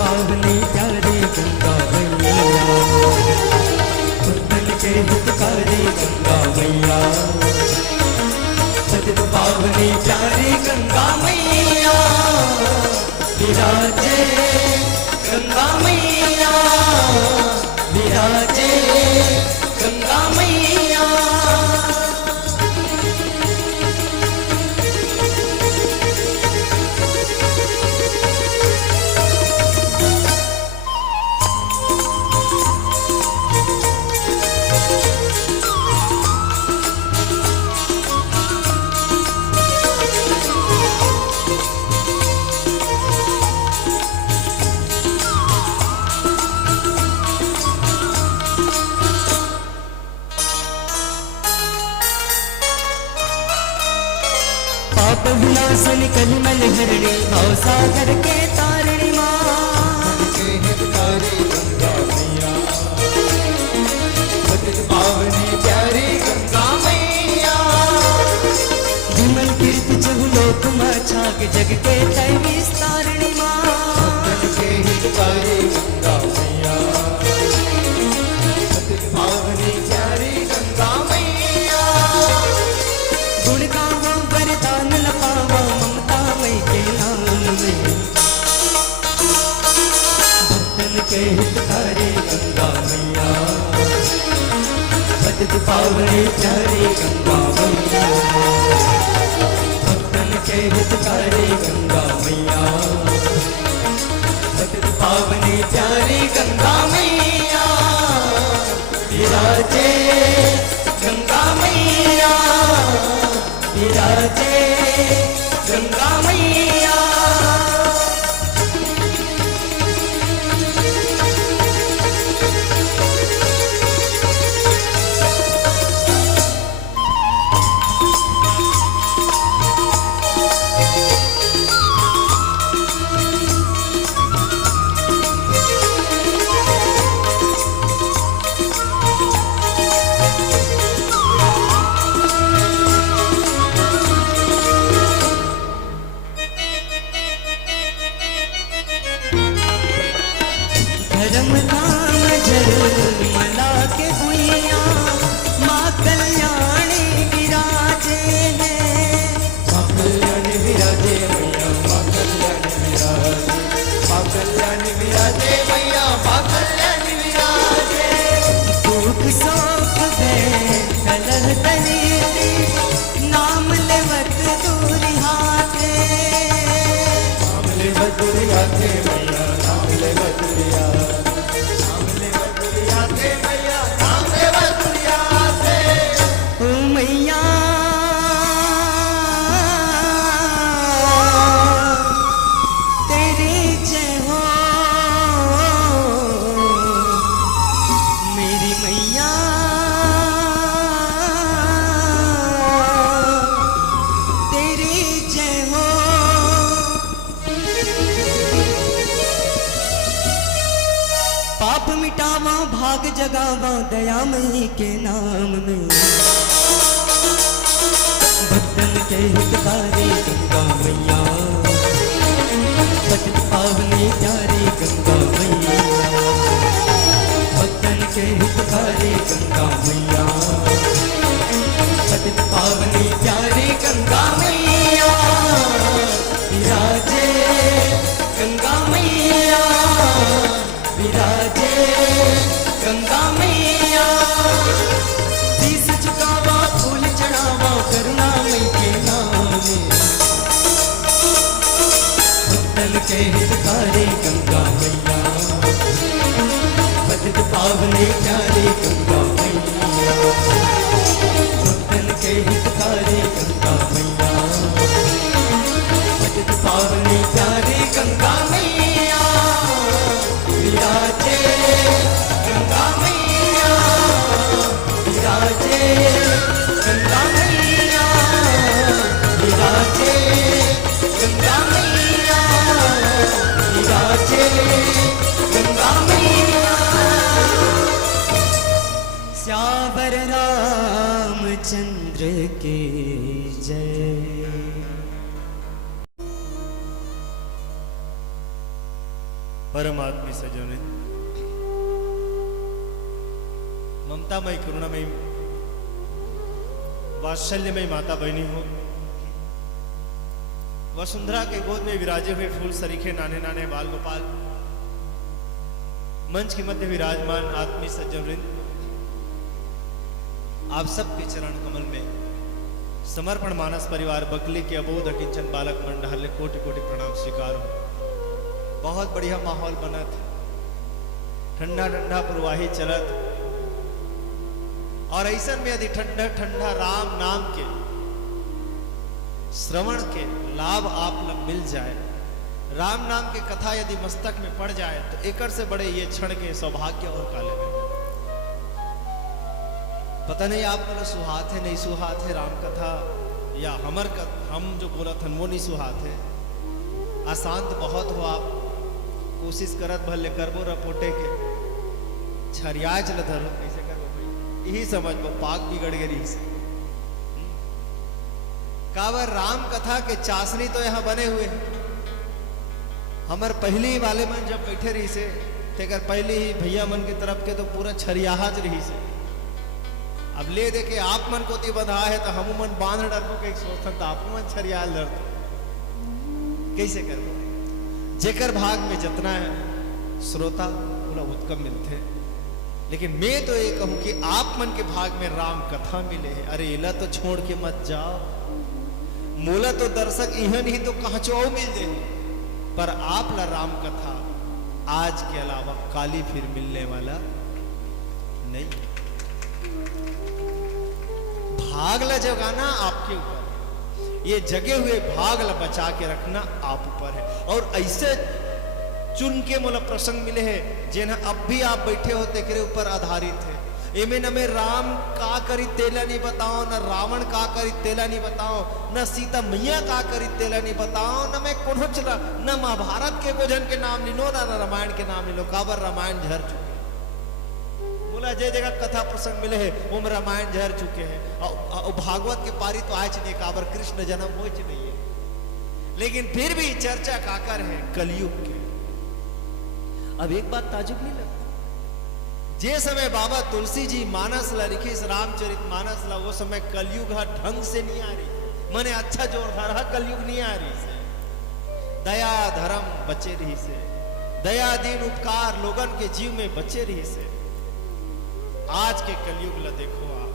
पावनी प्यारी गंगा मैया, भक्तन के हितकारी गंगा मैया, पतित पावनी प्यारी गंगा मैया, विराजे गंगा मैया, विराजे गंगा मैया। पाप विनाशन कलिमल हरणी भव सागर के तारिणी माँ के हितकारी गंगा मैया, पतित पावनी प्यारी गंगा मैया, विमल कीर्ति जग लोक में छाग जग के तय विस्तारिणी माँ के हितकारी गंगा मैया, पतित पावनी प्यारी गंगा मैया, गुण गावा वरदान लपावा ममता मई के नाम में, भक्तन के हितकारी गंगा मैया, पतित पावनी प्यारी गंगा मैया, भक्तन के हितकारी गंगा मैया, पतित पावनी प्यारी गंगा मैया, विराजे गंगा मैया, विराजे गंगा मैया। धर्म धाम झरमला के भुइया माँ कल्याणी विराजे हैं, माँ कल्याणी विराजे मैया, माँ कल्याणी विराजे, माँ कल्याणी विराजे मैया, माँ कल्याणी विराजे, दुख शोक भय कलह दरिद्री नाम लेवत दूरी हाथे, नाम लेवत दूरी हाथे मैया, नाम लेवत दूरी हाथे, नाम लेवत दूरी हाथे मैया, नाम लेवत दूरी हाथे। ओ मैया तेरी जय हो, मेरी मैया तेरी जय हो। पाप मिटावा भाग जगावा दयामयी के नाम में, भक्तन के हितकारी गंगा मैया, पतित पावनी प्यारी गंगा मैया, भक्तन के हितकारी गंगा मैया, पतित पावनी प्यारी गंगा मैया, विराजे गंगा मैया, विराजे गंगा मैया, शीस झुकावा फूल चढ़ावा करुणामयी के नाम में, भक्तन के हितकारी गंगा मैया, पतित पावनी प्यारी गंगा मैया, भक्तन के हितकारी गंगा मैया, पतित पावनी प्यारी गंगा मैया, विराजे गंगा मैया, विराजे गंगा मैया, विराजे गंगा मैया, विराजे गंगा मैया। श्यावर रामचंद्र की जय। परमात्मा से जनित ममतामयी करुणामयी वात्सल्यमयी माता बहनी हो, वसुंधरा के गोद में विराजे हुए फूल सरीखे नाने नाने बाल गोपाल, मंच के मध्य विराजमान आत्मी सज्जन वृंद, आप सबके चरण कमल में समर्पण मानस परिवार बकली के अबोध अकिंचन बालक मंडल कोटि कोटि प्रणाम स्वीकार हो। बहुत बढ़िया माहौल बनत, ठंडा ठंडा प्रवाही चलत, और ऐसा में यदि ठंडा ठंडा राम नाम के श्रवण के लाभ आप लोग मिल जाए, राम नाम की कथा यदि मस्तक में पड़ जाए, तो एकड़ से बड़े ये क्षण के सौभाग्य और काले में पता नहीं आप मतलब सुहात है नहीं सुहात है राम कथा, या हम जो बोला था वो नहीं सुहात है। आसान तो बहुत हो, आप कोशिश करत भले करबो रपोटे के छरिया चल धरो कैसे करबो भाई, यही समझ वो पाक बिगड़ गई से। कावर राम कथा के चाशनी तो यहाँ बने हुए हैं। हमार पहली वाले मन जब बैठे रही से तेकर पहले ही भैया मन की तरफ के तो पूरा छरियाज रही से। अब ले देखे आप मन को ती बधा है तो हम मन बांध डरबो के सोचन तो आप मन छरियाल डर कैसे करबो। जेकर भाग में जितना है श्रोता पूरा उत्कम मिलते, लेकिन मैं तो ये कहूं कि आप मन के भाग में राम कथा मिले है। अरे इला तो छोड़ के मत जाओ, मोला तो दर्शक इहन ही तो कहचो मिल जाए, पर आप ला राम कथा आज के अलावा काली फिर मिलने वाला नहीं। भाग ला जगाना आपके ऊपर, ये जगे हुए भाग ला बचा के रखना आप ऊपर है। और ऐसे चुन के मोला प्रसंग मिले हैं जिन्हें अब भी आप बैठे हो तेरे ऊपर आधारित है। एमे न मैं राम का करी तेला नहीं बताओ, न रावण का करी तेला नहीं बताओ, न सीता मैया का करी तेला नहीं बताओ, न मैं कोनो चला न महाभारत के भोजन के नाम ली लो, न रामायण के नाम ली लो। काबर रामायण झर चुके बोला, जे जगह कथा प्रसंग मिले है वो में रामायण झर चुके हैं। और भागवत के पारी तो आज नहीं, काबर कृष्ण जन्म हो नहीं है, लेकिन फिर भी चर्चा काकर है कलयुग के। अब एक बात ताजुब नहीं लगता, जे समय बाबा तुलसी जी मानस ला लिखी रामचरित मानस ला, वो समय कलयुग ढंग से नहीं आ रही, मने अच्छा जोरदार कलयुग नहीं आ रही से। दया धर्म बचे रही से, दया दीन उपकार लोगन के जीव में बचे रही से। आज के कलयुग ला देखो आप,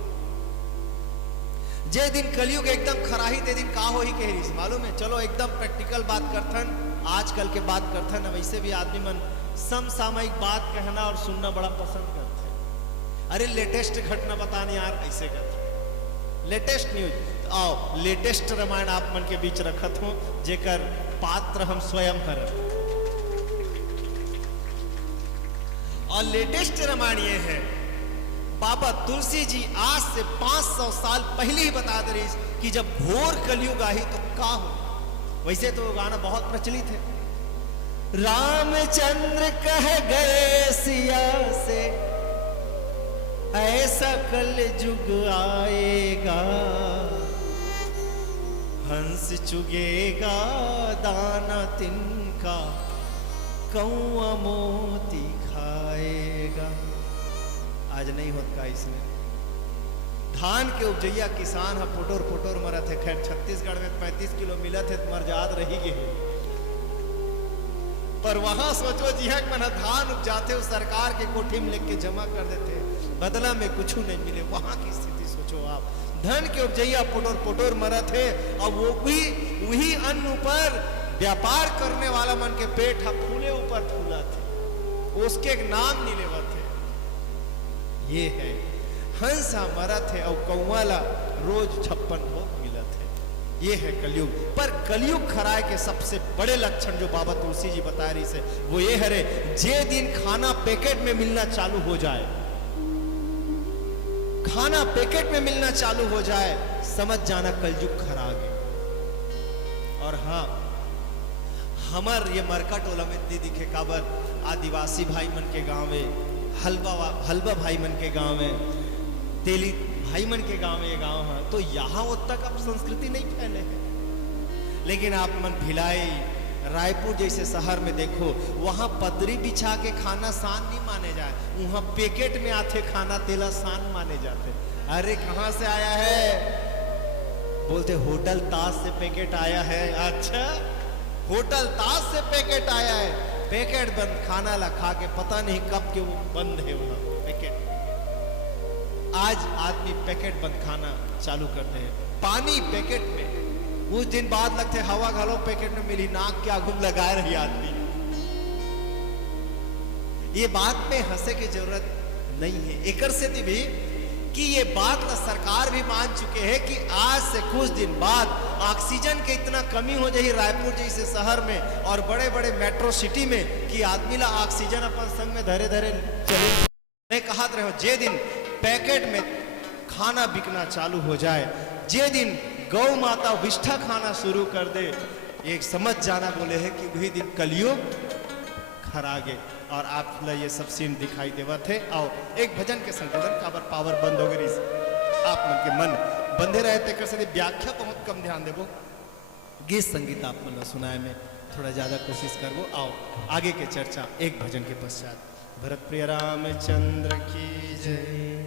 जे दिन कलयुग एकदम खराही ते दिन का हो ही कह रही मालूम है। चलो एकदम प्रैक्टिकल बात करथन, आजकल के बात करथन। वैसे भी आदमी मन समसामयिक बात कहना और सुनना बड़ा पसंद करते हैं। अरे लेटेस्ट घटना बताने यार ऐसे करते, लेटेस्ट न्यूज। तो आओ लेटेस्ट रामायण आप मन के बीच रखत हो, जेकर पात्र हम स्वयं करत। और लेटेस्ट रामायण ये है, बाबा तुलसी जी आज से 500 साल पहले ही बता दे रही कि जब घोर कलयुग आई तो क्या हो। वैसे तो गाना बहुत प्रचलित है, रामचंद्र कह गए सिया से ऐसा कल युग आएगा, हंस चुगेगा दाना तिनका, कौआ मोती खाएगा। आज नहीं होता इसमें। धान के उपजैया किसान है पोटोर पोटोर मरत है। खैर छत्तीसगढ़ में 35 किलो मिलत है तो मर्याद रही गई, पर वहां सोचो जी है मन धान उपजाते हो सरकार के कोठी में लेके जमा कर देते, बदला में कुछ नहीं मिले। वहां की स्थिति सोचो आप, धन के उपजैया पोटोर पोटोर मरत है, और वो भी वही अन्न ऊपर व्यापार करने वाला मन के पेट फूले ऊपर फूला थे, उसके एक नाम नहीं लेवत है। ये है हंसा मरत है और कौवाला रोज 56 भोग मिलत है। ये है कलयुग। पर कलयुग खराए के सबसे बड़े लक्षण जो बाबा तुलसी जी बता रही से वो ये है रे, जे दिन खाना पैकेट में मिलना चालू हो जाए, खाना पैकेट में मिलना चालू हो जाए, समझ जाना कलयुग खरा गए। और हाँ, हमार ये मरका टोला में दिखे काबर आदिवासी भाई मन के गांव में, हलवा भाई मन के गांव में, तेली भाई मन के गांव में ये गांव है, तो यहाँ उत तक अब संस्कृति नहीं फैले है। लेकिन आप मन भिलाई रायपुर जैसे शहर में देखो, वहां पतरी बिछा के खाना सान नहीं माने जाए, वहां पैकेट में आते खाना तेला सान माने जाते। अरे कहां से आया है? बोलते होटल ताज से पैकेट आया है। अच्छा, होटल ताज से पैकेट आया है, पैकेट बंद खाना ला खा के पता नहीं कब के वो बंद है वहां पैकेट। आज आदमी पैकेट बंद खाना चालू करते हैं, पानी पैकेट में, कुछ दिन बाद लगते हवा घालो पैकेट में मिली, नाक के आगुन लगाए रही आदमी। ये बात में हंसे की जरूरत नहीं है, एकर से भी कि ये बात ना सरकार भी मान चुके हैं कि आज से कुछ दिन बाद ऑक्सीजन के इतना कमी हो जाए रायपुर जैसे शहर में और बड़े बड़े मेट्रो सिटी में कि आदमी ला ऑक्सीजन अपन संग में धरे धरे चले। मैं कहा रहे हो, जे दिन पैकेट में खाना बिकना चालू हो जाए, जे दिन गौ माता विष्ठा खाना शुरू कर दे, एक समझ जाना बोले है कि वही दिन कलयुग खरागे। और आप ये सब सीन दिखाई देवा थे। और एक भजन के संकलन काबर पावर बंद हो गई, आप मन के मन बंधे रहे थे कर से व्याख्या बहुत कम ध्यान देवो, गीत संगीत आप मन सुनाए में थोड़ा ज्यादा कोशिश करवो। आओ आगे के चर्चा एक भजन के पश्चात। भरत प्रिय रामचंद्र की जय।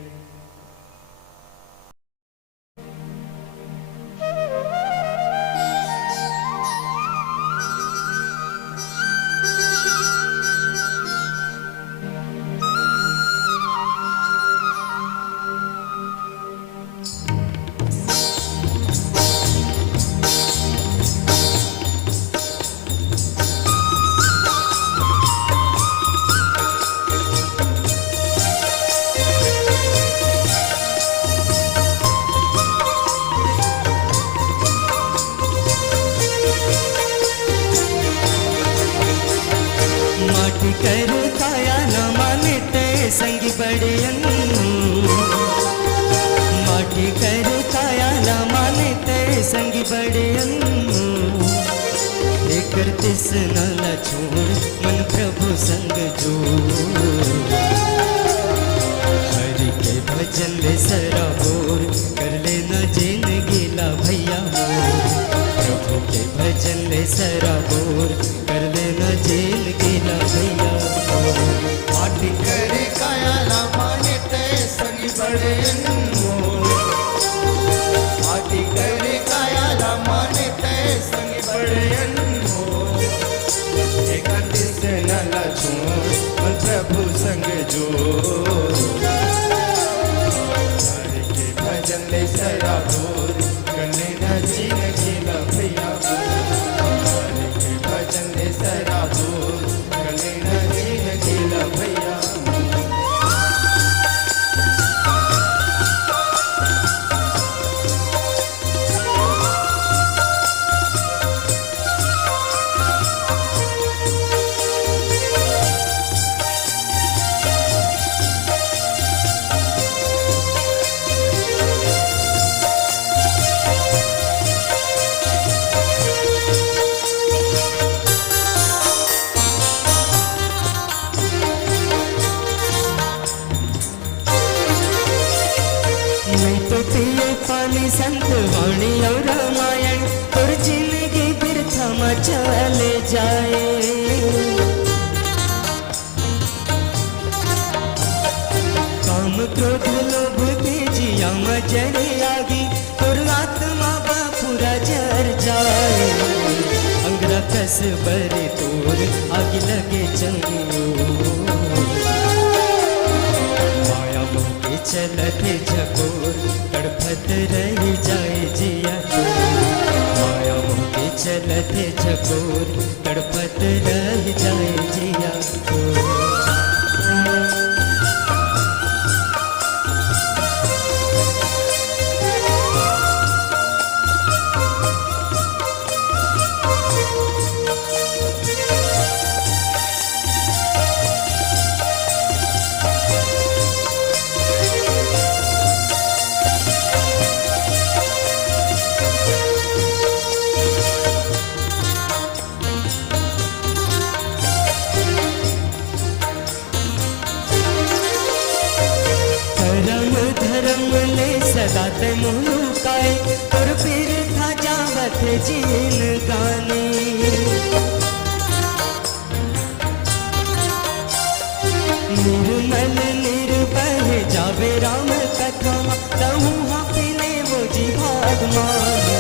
निर्मल निर्भय जावे राम कथा तहु हाकिले वो जी भाग मानो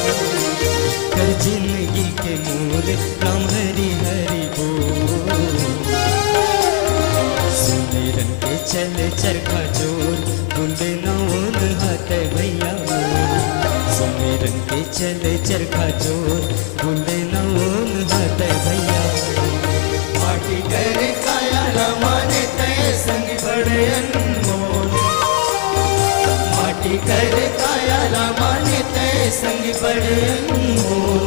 कर जिंदगी के मूल राम हरि हरि बोल सुमिरन के चले चरखा जोर गुंडे नौन हाथ भैया सुमिरन के चले चरखा जोर गुंडे नौन हाथ भैया माटी कर काया रमाने तय संग बड़े अनमोल माटी कर काया रमाने तय संग बड़े अनमोल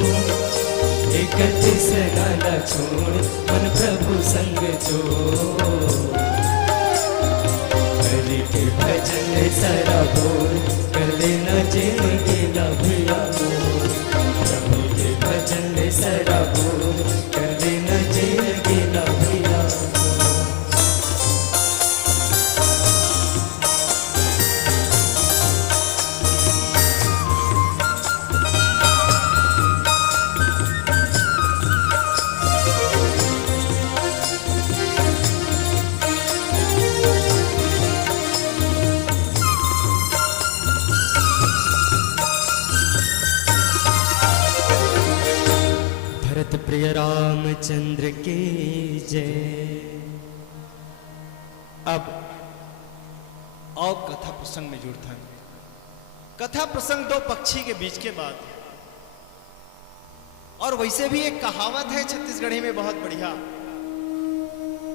एकत्रित नाला छोड़ मन प्रभु संग छोड़ हरि के भजन सारा बोल कर देना जिंदगी ला भैया प्रभु के भजन सारा बोल कर देना जिंदगी ला भैया भरत प्रिय रामचंद्र के जय। अब और कथा प्रसंग में जुड़ता है। कथा प्रसंग दो पक्षी के बीच के बाद है। और वैसे भी एक कहावत है छत्तीसगढ़ी में बहुत बढ़िया,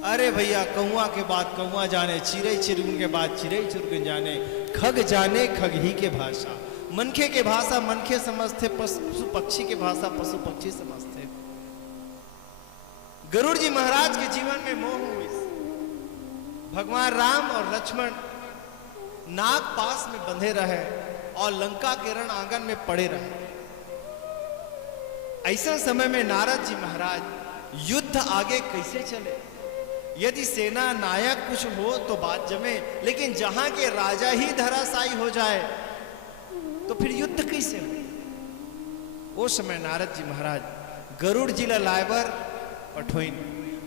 अरे भैया कौआ के बाद कौआ जाने, चिड़ै चिरगुन के बाद चिड़ै चिरगुन जाने, खग जाने खग ही के भाषा, मनखे के भाषा मनखे समझते, पशु पक्षी के भाषा पशु पक्षी समझते। गरुड़ जी महाराज के जीवन में मोह हुई। भगवान राम और लक्ष्मण नाग पास में बंधे रहे और लंका के रण आंगन में पड़े रहे। ऐसा समय में नारद जी महाराज युद्ध आगे कैसे चले? यदि सेना नायक कुछ हो तो बात जमे, लेकिन जहां के राजा ही धराशायी हो जाए तो फिर युद्ध कैसे हो? उस समय नारद जी महाराज गरुड़ जी लाइबर पठोइन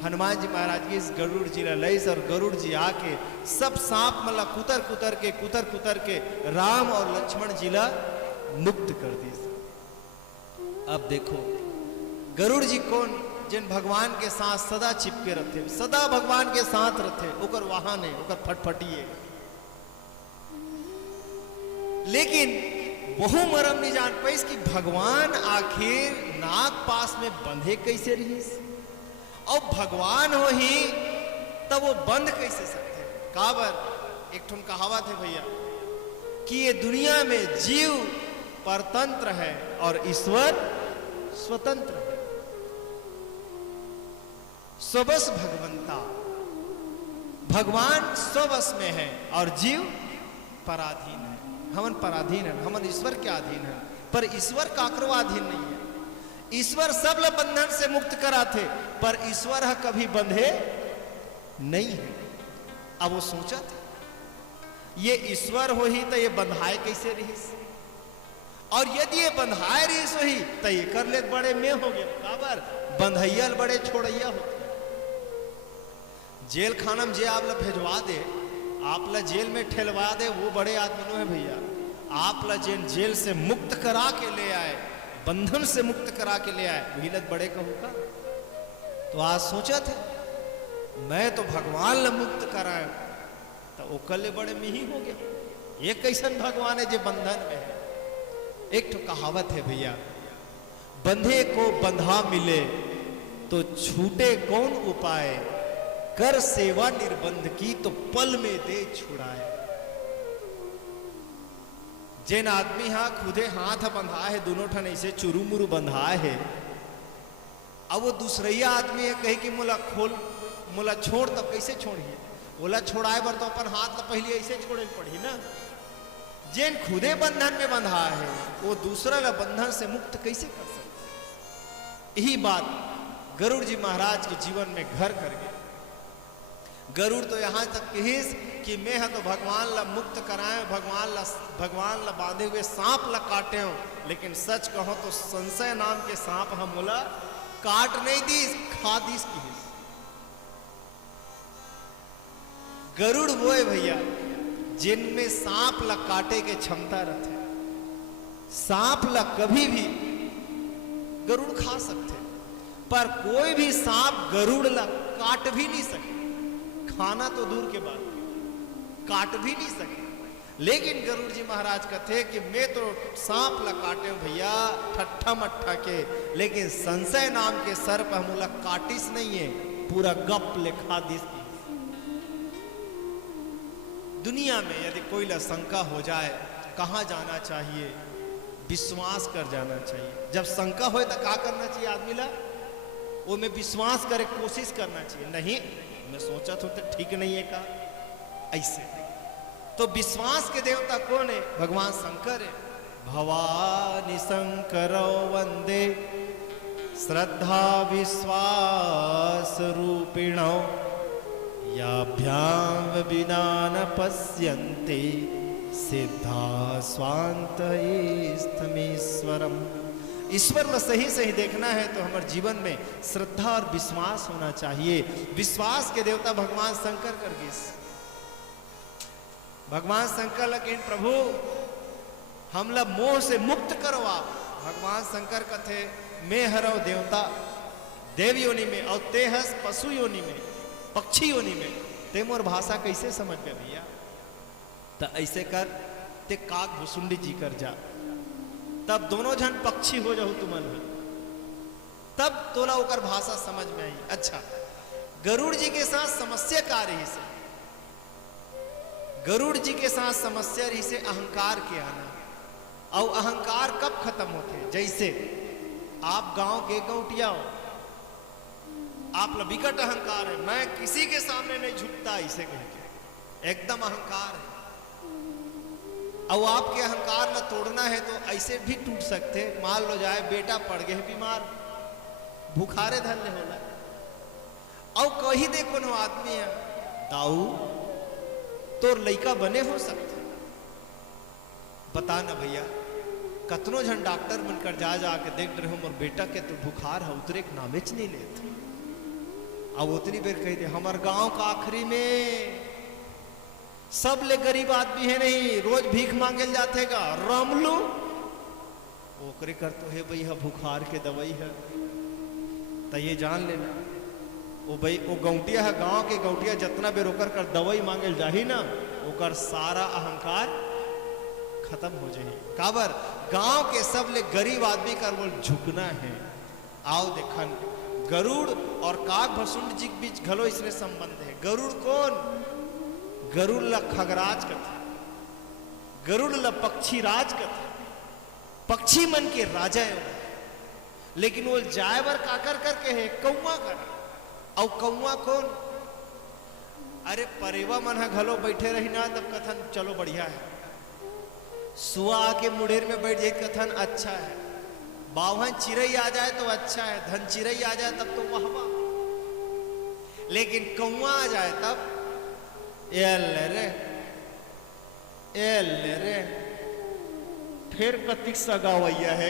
हनुमान जी महाराज की इस गरुड़ जी लईस और गरुड़ जी आके सब सांप मला कुतर कुतर के राम और लक्ष्मण जी ला मुक्त कर दी। अब देखो गरुड़ जी कौन? जिन भगवान के साथ सदा चिपके रहते, सदा भगवान के साथ रहते, ओकर वाहन है, ओकर फटफटिए। लेकिन बहु मरम नहीं जान पाइस कि भगवान आखिर नाग पास में बंधे कैसे रहीस, और भगवान हो ही तब वो बंद कैसे सकते? काबर एक ठुन कहावत है भैया कि ये दुनिया में जीव परतंत्र है और ईश्वर स्वतंत्र है। स्वबस भगवंता, भगवान स्वबस में है और जीव पराधीन है। हमन पराधीन है, हमन ईश्वर के अधीन है, पर ईश्वर काकरो अधीन नहीं है। ईश्वर सब ल बंधन से मुक्त कराथे, पर ईश्वर है कभी बंधे नहीं है। अब वो सोचा था ये ईश्वर हो ही तो ये बंधाए कैसे रहीस, और यदि ये बंधाए रहीस हो ही तो ये कर ले बड़े में हो गया। काबर बंधैयल बड़े छोड़ैया होते। जेल खाना में जे आप ला भेजवा दे, आप ला जेल में ठेलवा दे, वो बड़े आदमी है भैया। आप ला जेल से मुक्त करा के ले आए, बंधन से मुक्त करा के ले आए, वही लत बड़े कहू का। तो आज सोचा थे मैं तो भगवान ला मुक्त कराए, तो वो कल बड़े में ही हो गया। ये कैसन भगवान है जो बंधन में है? एक तो कहावत है भैया, बंधे को बंधा मिले तो छूटे कौन उपाय, कर सेवा निर्बंध की तो पल में दे छुड़ाए। जिन आदमी हा खुदे हाथ बंधा है, दोनों ठन ऐसे चुरू मुरु बंधा है, अब वो दूसरिया आदमी है कहे कि मुला खोल मुला छोड़, तब कैसे छोड़िए? बोला छोड़ाए बर तो अपन हाथ ला पहले ऐसे छोड़े पड़ी ना। जिन खुदे बंधन में बंधा है वो दूसरा ला बंधन से मुक्त कैसे कर सकते? यही बात गरुड़ जी महाराज के जीवन में घर कर गए। गरुड़ तो यहां तक कहिस कि मैं तो भगवान ला मुक्त कराए, भगवान ला बांधे हुए सांप ला काटे हो, लेकिन सच कहो तो संशय नाम के सांप हम बोला काट नहीं दी, खा दीस की। गरुड़ वो है भैया जिनमें सांप ला काटे के क्षमता रहते। सांप ला कभी भी गरुड़ खा सकते, पर कोई भी सांप गरुड़ ला काट भी नहीं सके। खाना तो दूर के बाद, काट भी नहीं सके। लेकिन गरुड़ जी महाराज कहते कि मैं तो सांप ला काटे हूं भैया ठट्ठा मट्ठा के, लेकिन संशय नाम के सर पर हमला काटिस नहीं है, पूरा गप लिखा दिस। दुनिया में यदि कोई ला शंका हो जाए कहां जाना चाहिए, विश्वास कर जाना चाहिए। जब शंका हो तो क्या करना चाहिए आदमी ला, वो में विश्वास करे कोशिश करना चाहिए। नहीं मैं सोचा तो ठीक नहीं है का, ऐसे तो विश्वास के देवता कौन है? भगवान शंकर है। भवानी शंकर वंदे श्रद्धा विश्वास रूपिणो याभ्याम विना न पश्यन्ते सिद्धा स्वांत ईश्वरम। ईश्वर को सही सही देखना है तो हमारे जीवन में श्रद्धा और विश्वास होना चाहिए। विश्वास के देवता भगवान शंकर कर गिस। भगवान शंकर लगे प्रभु हमला मोह से मुक्त करो आप। भगवान शंकर कथे मैं हरो देवता देव योनि में और ते हस पशु योनि में, पक्षी योनि में। ते मोर भाषा कैसे समझ पे भैया? तो ऐसे कर ते काग भुसुंडी जी कर जा, तब दोनों जन पक्षी हो जाओ तुमन, तब तोला ओकर भाषा समझ में आई। अच्छा गरुड़ जी के साथ समस्या का रही से, गरुड़ जी के साथ समस्या रही से अहंकार के आना। और अहंकार कब खत्म होते? जैसे आप गांव के गौटिया हो, आप विकट अहंकार है, मैं किसी के सामने नहीं झुकता ऐसे कह के एकदम अहंकार है। और आपके अहंकार न तोड़ना है तो ऐसे भी टूट सकते। मान लो जाए बेटा पड़ गए बीमार, बुखारे धरने होला, और कही देखो न आदमी है दाऊ तो लड़का बने हो सकते। बता ना भैया कतनो जन डॉक्टर बनकर जा जाके देख रहे हो मोर बेटा के तो बुखार है उतरे के नामेच नहीं लेते। अब उतनी बेर कह दे हमार गांव का आखिरी में सब ले गरीब आदमी है नहीं, रोज भीख मांगे जाते का रमलू ओकरे कर तो है भैया बुखार के दवाई है। तो ये जान लेना वो भाई वो गौटिया है, गांव के गौटिया जितना बेर ओकर कर दवाई मांगे जाही ना ओकर सारा अहंकार खत्म हो जाए। काबर गांव के सब ले गरीब आदमी का बोल झुकना है। आओ देखन गरुड़ और काग भसुंड जी के बीच घलो इसमें संबंध है। गरुड़ कौन? गरुड़ ला खगराज कथे, गरुड़ ला पक्षी राज कथे, पक्षी मन के राजा है। लेकिन वो जाए बर काकर करके है कौआ कर। और कौआ कौन? अरे परेवा मन है घलो बैठे रही ना तब कथन चलो बढ़िया है, सुआ आके मुड़ेर में बैठ जाए कथन अच्छा है, बावन चिड़ई आ जाए तो अच्छा है, धन चिड़ई आ जाए तब तो वाह वाह। लेकिन कौआ आ जाए तब ए रे फिर कतिक सगावैया है।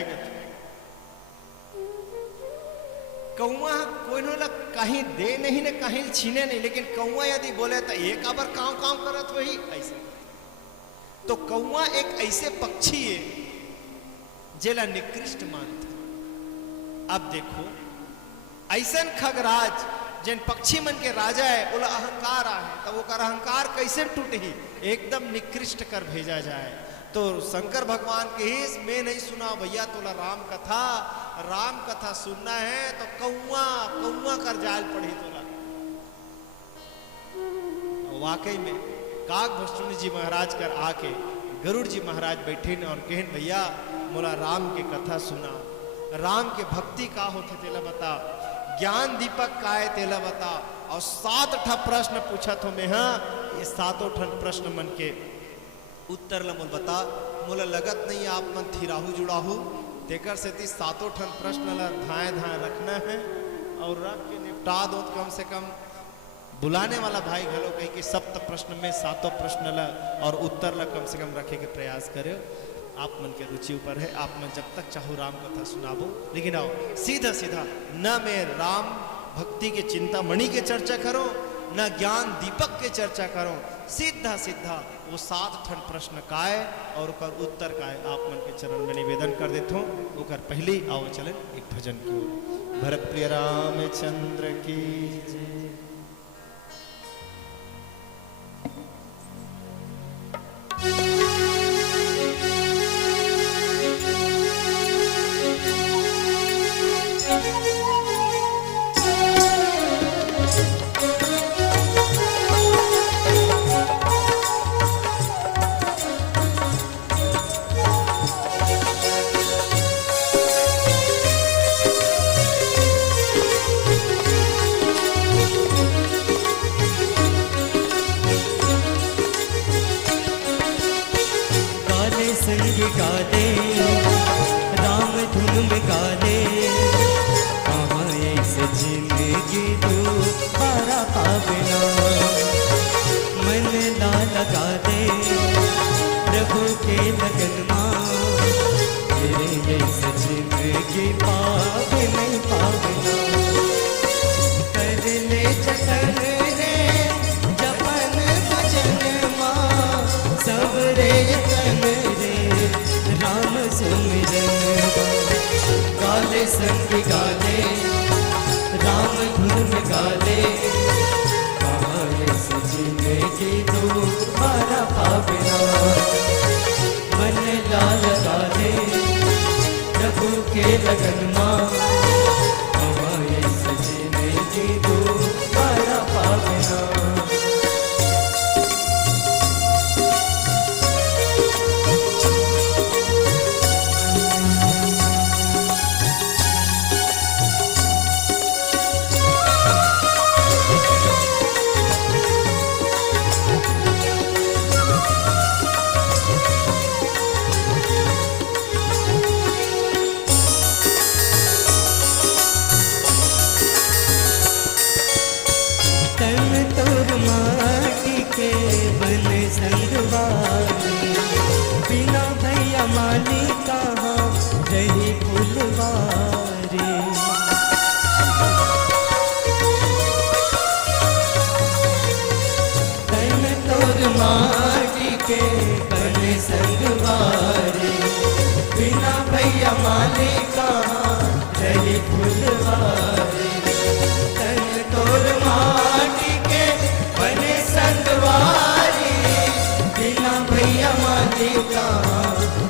कौआ कोई न कहीं दे नहीं ने कहीं छीने नहीं, लेकिन कौआ यदि बोले तो एक अबर काव काव करत वही ऐसे। तो कौआ एक ऐसे पक्षी है जेला निकृष्ट मानता। अब देखो ऐसन खगराज जिन पक्षी मन के राजा है बोला अहंकार आहे, तब वो कर अहंकार कैसे टूटी? एकदम निकृष्ट कर भेजा जाए। तो शंकर भगवान के ही मैं नहीं सुना भैया तोला राम कथा सुनना है तो कौआ कौआ कर जाल पड़ी तोला। वाकई में काग भुसुंड जी महाराज कर आके गरुड़ जी महाराज बैठे न और कहन भैया मोला राम के कथा सुना, राम के भक्ति का होते तेला बता, ज्ञान दीपक का है तेला बता। और 7 ठा प्रश्न पूछा तो मैं, हाँ ये 7 ठन प्रश्न मन के उत्तर ला मोल बता। मोला लगत नहीं आप मन थिराहू जुड़ाहू तेकर से 7 ठन प्रश्न ला धाए धाए रखना है और रख के निपटा दो। कम से कम बुलाने वाला भाई घलो कही कि 7 प्रश्न में 7 प्रश्न ला और उत्तर ला कम से कम रखे के प्रयास करे। आप मन के रुचि ऊपर है, आप मन जब तक चाहो राम कथा सुनाबो। लेकिन आओ सीधा सीधा न मैं राम भक्ति के चिंता मणि के चर्चा करो न ज्ञान दीपक के चर्चा करो, सीधा सीधा वो 7 ठन प्रश्न काय और ओकर उत्तर काय आप मन के चरण में निवेदन कर देता हूँ। ओकर पहले आओ चले एक भजन की ओर। भरत प्रिय रामचंद्र की जय। गाले राम धुन में गाले, कहाँ ऐसे जिंदगी तू पारा पावेना। मन ला लगा दे प्रभु के लगन माँ, तेरे ऐसे जिंदगी पावे नहीं पावेना। कर ले जतन रे जपन भजन माँ, सब रे तन राम सुमिरन। गाले संग गाले राम धुन में गाले, कहाँ ऐसे जिंदगी तू पारा पावेना। मन लाल गाले प्रभु के लगन माँ, कहाँ ऐसे जिंदगी तू पारा पावेना। बिना भैया माली कहाँ रही फुलवारी। तन तोर माटी के बने संगवारी, बिना भैया माली कहाँ रही फुलवारी। तन तोर माटी के बने संगवारी, बिना भैया माली कहाँ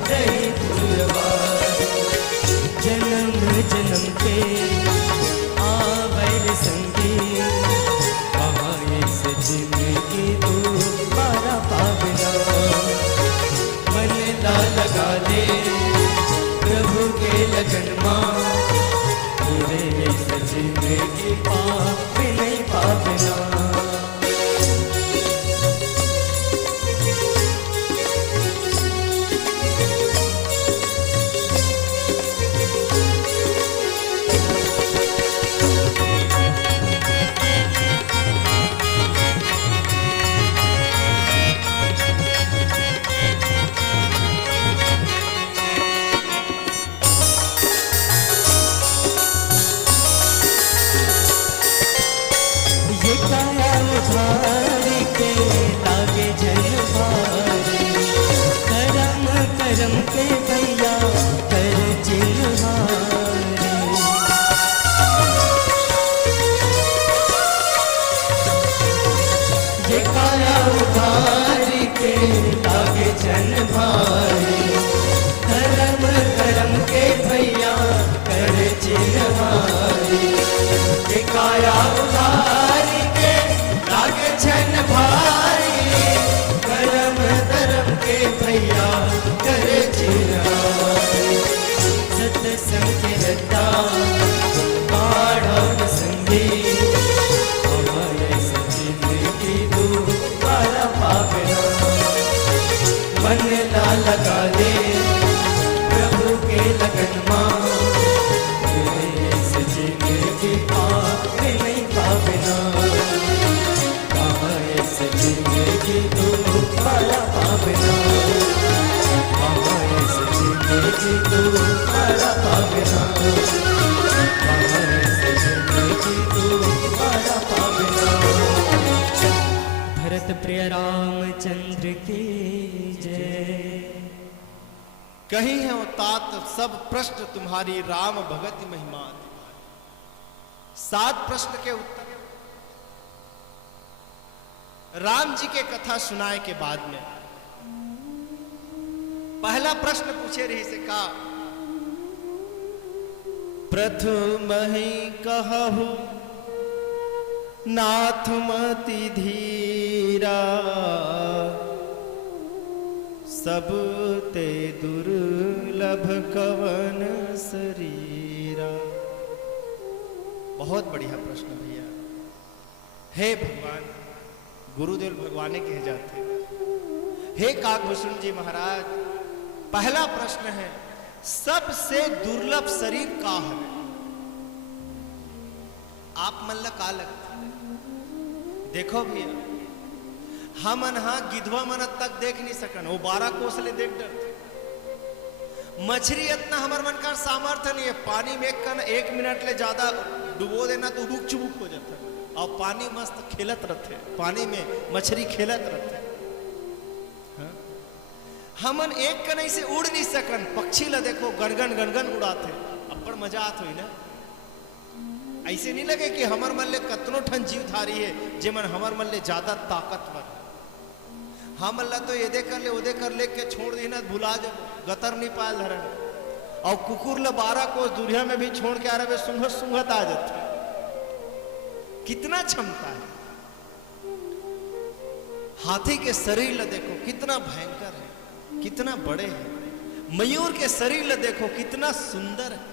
रही फुलवारी। जन्म जन्म के आवर संगी, कहाँ इस जिंदगी तू पारा पावेना। मन ला लगा दे प्रभु के लगन माँ, तेरे इस जिंदगी पावे नहीं पावेना। करम के भैया कर चिन्हारे। ये काया उधारी के लागे जन भारी, करम करम के भैया कर चिन्हारे। ये काया उधारी के लागे जन भारी, करम करम के भैया करे चिन्हारे। सत्संग के रत्ता गाढ़ संगी, हमारे सचिंदगी तू पारा पावेना। मन ला लगा दे प्रभु के लगन माँ, तेरे सचिंदगी पावे नहीं पावेना। हमारे सचिंदगी तू पारा पावेना। हमारे सचिंदगी तू पारा पावेना। हमारे सचिंदगी तू पारा पावेना। भगत प्रिय रामचंद्र की जय। कहीं है वो तात सब प्रश्न तुम्हारी, राम भगत महिमा। 7 प्रश्न के उत्तर राम जी के कथा सुनाए के बाद में पहला प्रश्न पूछे रही से का, प्रथम ही कहु नाथ मति धीरा, सब ते दुर्लभ कवन शरीरा। बहुत बढ़िया प्रश्न भैया। हे भगवान, गुरुदेव भगवान कहे जाते, हे काकभूषण जी महाराज, पहला प्रश्न है सबसे दुर्लभ शरीर का है? आप मन का लगता है? देखो भैया, हम अनहा गिधवा मन तक देख नहीं सकन, वो 12 कोस ले देख डरते। मछली इतना हमार मन का सामर्थ्य नहीं है, पानी में 1 मिनट ले ज्यादा डुबो देना तो हुक चुबुक हो जाता है, और पानी मस्त खेलत रहते, पानी में मछली खेलत रहते। हमन एक कनई से उड़ नहीं सकन, पक्षी ला देखो गनगन गनगन उड़ाते, अब्बड़ मजा आत हुई ना। ऐसे नहीं लगे कि हमर मन ले कतनो ठन जीवधारी है जेमन हमर मन ले ज्यादा ताकतवर। हम ला तो ये कर ले उदे कर ले के छोड़ दी ना, भुला जब गतर नहीं पायल धरन, और कुकुर ला 12 कोस दूरिया में भी छोड़ के आ रहे सुंघत सुंघत आ जाते। कितना क्षमता है। हाथी के शरीर ला देखो कितना भयंकर है, कितना बड़े हैं। मयूर के शरीर ला देखो कितना सुंदर है।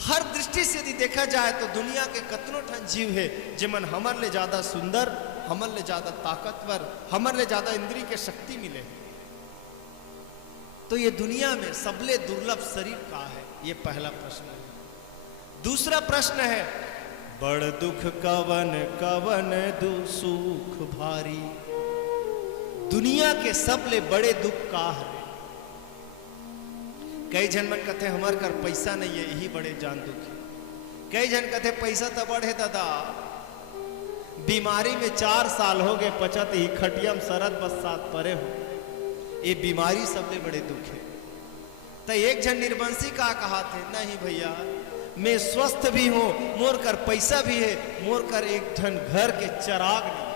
हर दृष्टि से यदि देखा जाए तो दुनिया के कतनो ठन जीव है जेमन हमर ले ज्यादा सुंदर, हमर ले ज्यादा ताकतवर, हमर ले ज्यादा इंद्रिय के शक्ति मिले। तो ये दुनिया में सबले दुर्लभ शरीर का है? ये पहला प्रश्न है। दूसरा प्रश्न है, बड़ दुख कवन कवन दु सुख भारी। दुनिया के सबले बड़े दुख का है? कई जन मन कहते हमार कर पैसा नहीं है, यही बड़े जान दुख है। कई जन कहते पैसा तो बढ़े दादा, बीमारी में 4 साल हो गए, पचत ही खटियम सरद बसात परे हो। ये बीमारी सबले बड़े दुख है। तो एक जन निर्वंशी का कहा थे, नहीं भैया मैं स्वस्थ भी हूं, मोर कर पैसा भी है, मोर कर एक जन घर के चराग नहीं।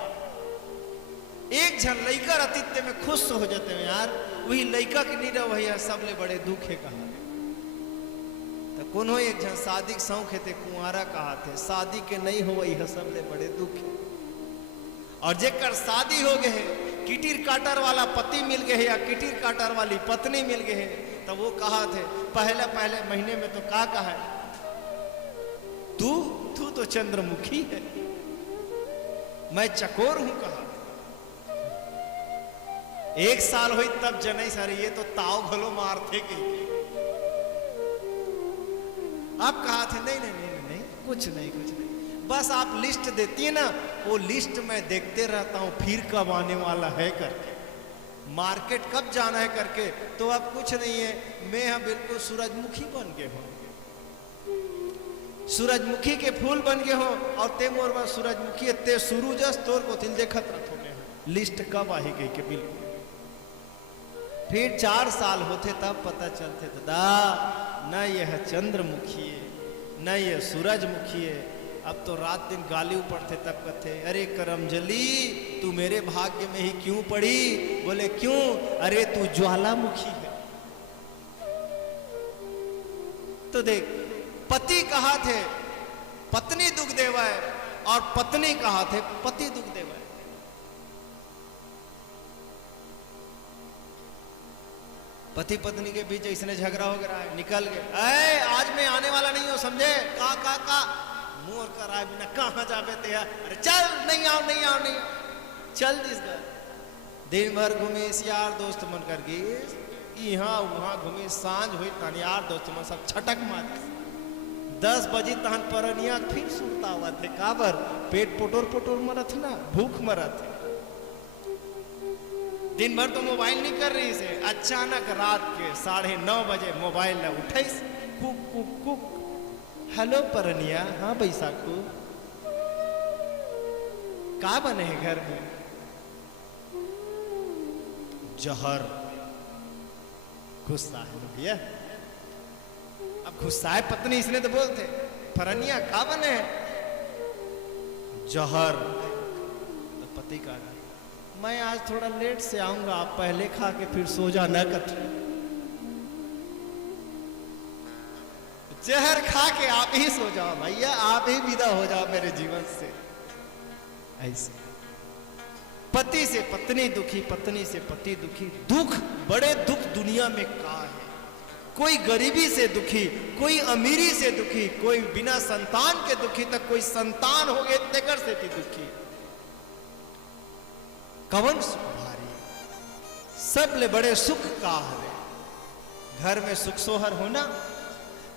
एक जन लइका अतिथ्य में खुश हो जाते हैं यार, वही लइका के नहीं रह भैया सबले बड़े दुख है कहा। तो कोनो एक जन शादी के शौक है, कुंवारा कहा थे, शादी के नहीं हो वही सबले बड़े दुख है। और जेकर शादी हो गए है, किटिर काटर वाला पति मिल गए है या किटिर काटर वाली पत्नी मिल गए है, तो वो कहा थे पहले पहले महीने में तो का कहा है, तू तो चंद्रमुखी है, मैं चकोर हूं कहा। 1 साल हुई तब जनई सारी ये तो ताव घलो मार थे कहीं। आप कहा थे नहीं नहीं नहीं नहीं कुछ नहीं कुछ नहीं, बस आप लिस्ट देती है ना, वो लिस्ट मैं देखते रहता हूं फिर कब आने वाला है करके, मार्केट कब जाना है करके। तो अब कुछ नहीं है, मैं हम बिल्कुल सूरजमुखी बन गए हूं, सूरजमुखी के फूल बन गए हो, और ते मोर सूरजमुखी ते सूरजस तोर को तिल देखत रखोगे। लिस्ट कब आई गई के बिल्कुल। फिर 4 साल होते तब पता चलते दादा न यह चंद्रमुखी है न यह सूरजमुखी है। अब तो रात दिन गाली पड़ते तब कहते, अरे करमजली तू मेरे भाग्य में ही क्यों पड़ी? बोले क्यों? अरे तू ज्वालामुखी है। तो देख, पति कहा थे पत्नी दुख देवा है, और पत्नी कहा थे पति दुख देवा है। पति पत्नी के बीच इसने झगड़ा हो गया है, निकल गए, आज मैं आने वाला नहीं हूं समझे, का मुंह कर आए बिना कहां जाबे ते? अरे चल नहीं आओ नहीं आओ नहीं आओ। चल दिस घर दिन भर घूमे यार दोस्त मन कर गए, यहाँ वहां घूमे, सांझ हुई तन यार दोस्त मन सब छटक मारे। 10 बजे तहन परनिया फिर सुनता हुआ थे, काबर पेट पोटोर पोटोर मरत ना, भूख मरत है। दिन भर तो मोबाइल नहीं कर रही से, अचानक रात के 9:30 बजे मोबाइल न उठाई, कुक कुक कुक, हेलो परनिया, हाँ बैसाखू का बने हैं घर में? जहर। गुस्सा है भैया, अब गुस्सा है पत्नी इसलिए तो बोलते फरनिया का बने हैं? जहर। तो पति का मैं आज थोड़ा लेट से आऊंगा, आप पहले खा के फिर सो जा न कर। जहर खा के आप ही सो जाओ भैया, आप ही विदा हो जाओ मेरे जीवन से। ऐसे पति से पत्नी दुखी, पत्नी से पति दुखी। दुख, बड़े दुख दुनिया में का है। कोई गरीबी से दुखी, कोई अमीरी से दुखी, कोई बिना संतान के दुखी, तक कोई संतान हो गए तेकर से भी दुखी। कवन सुख भारी, सबले बड़े सुख का हरे। घर में सुख सोहर होना,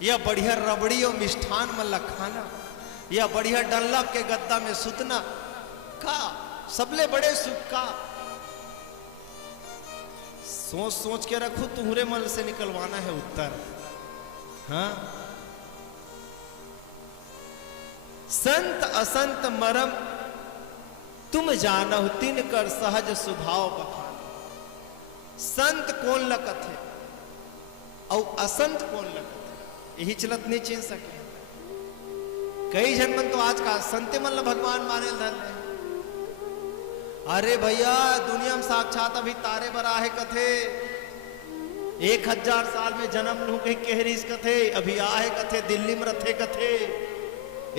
या बढ़िया रबड़ी और मिष्ठान मन खाना, या बढ़िया डंलप के गद्दा में सुतना, का सबले बड़े सुख का। सोच सोच के रखो, तुम्हारे मन से निकलवाना है उत्तर। हाँ, संत असंत मरम तुम जानहु, तिन कर सहज स्वभाव बखान। संत कौन लगत है और असंत कौन लगत है, यही चलत नहीं चिन्ह सके। कई जन मन तो आज का संते मन भगवान माने धन। अरे भैया, दुनिया में साक्षात अभी तारे बराहे कथे, 1000 साल में जन्म लू कहीं केहरीस कथे, अभी आहे कथे दिल्ली में रथे कथे,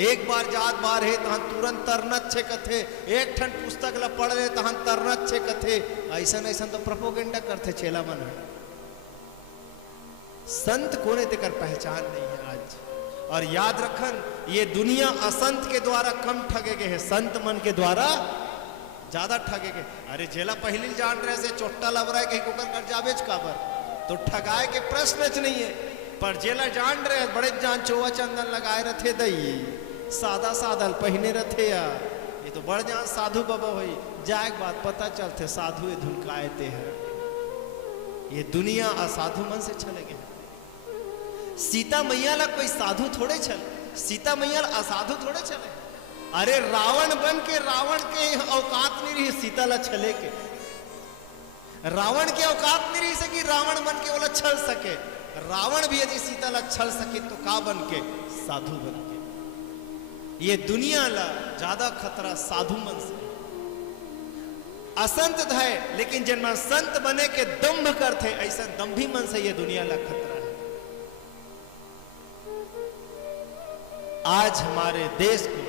एक बार जात बार है तहन तुरंत तरनत छे कथे, एक ठन पुस्तक ला पढ़ रहे तहन तरनत छे कथे। ऐसा ऐसा तो प्रोपोगेंडा करते चेला मन। संत कोने तेकर पहचान नहीं है आज। और याद रखन, ये दुनिया असंत के द्वारा कम ठगे गए हैं, संत मन के द्वारा ज्यादा ठगे गए। अरे जेला पहली जान रहे से चोट्टा लब रहा है कहीं कुकर कर जावेज काबर, तो ठगाए के प्रश्न नहीं है। पर जेला जान रहे बड़े जान चोवा चंदन लगाए रथे दई, सादा सादल पहने रथे या, ये तो बड़ जान साधु बाबा हुई जाए बात पता चलते साधु धुनकाएते हैं। ये दुनिया असाधु मन से चले गए। सीता मैया ला कोई साधु थोड़े चल, सीता मैया ला असाधु थोड़े चले। अरे रावण बन के, रावण के औकात नहीं रही सीता ला छले के। रावण के औकात नहीं रही सकी रावण बन के बोला छल सके। रावण भी यदि सीता ला छल सके तो का बन के, साधु बन के। ये दुनिया ला ज्यादा खतरा साधु मन से। असंत है लेकिन जिन मन संत बने के दम्भ करते, ऐसा दम्भी मन से ये दुनिया ला खतरा है। आज हमारे देश को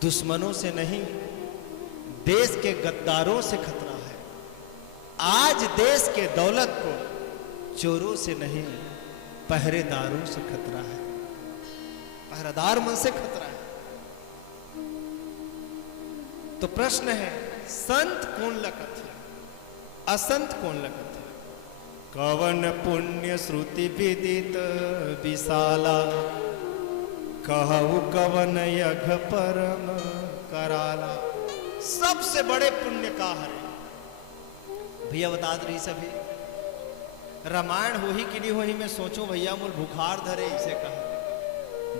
दुश्मनों से नहीं, देश के गद्दारों से खतरा है। आज देश के दौलत को चोरों से नहीं, पहरेदारों से खतरा है। पहरेदार मन से खतरा है। तो प्रश्न है, संत कौन लगत है, असंत कौन लगत है? कवन पुण्य श्रुति विदित विशाला, कहु कवन यघ परम कराला। सबसे बड़े पुण्य का हरे भैया बता रही सभी। रामायण हो ही कि नहीं हो ही में सोचो भैया, मोल बुखार धरे इसे कहा।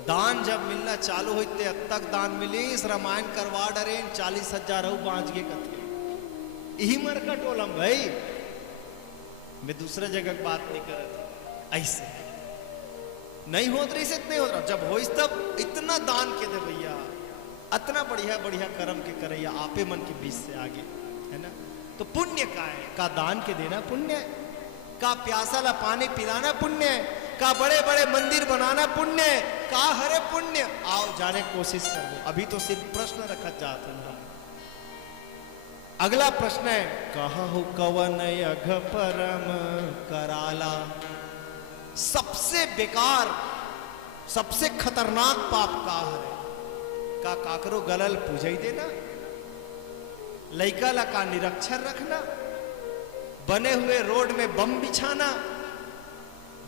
दान जब मिलना चालू होते अब तक दान मिली, इस रामायण करवा डरे 40,000 बाँच के कथे यही मरका टोलम भाई। मैं दूसरा जगह बात नहीं कर रहा, ऐसे नहीं होत रही से नहीं होत रहा। जब हो तब इतना दान के दे भैया, इतना बढ़िया बढ़िया कर्म के करैया आपे मन के बीच से आगे है ना। तो पुण्य का है, का दान के देना पुण्य है, का प्यासा ला पानी पिलाना पुण्य है, का बड़े बड़े मंदिर बनाना पुण्य है, का हरे पुण्य। आओ जाने कोशिश कर दो। अभी तो सिर्फ प्रश्न रखा चाहते हैं। अगला प्रश्न है, कहु कवन यघ परम कराला। सबसे बेकार, सबसे खतरनाक पाप का है, का काकरो गलल पूजई देना, लइका ला का निरक्षर रखना, बने हुए रोड में बम बिछाना,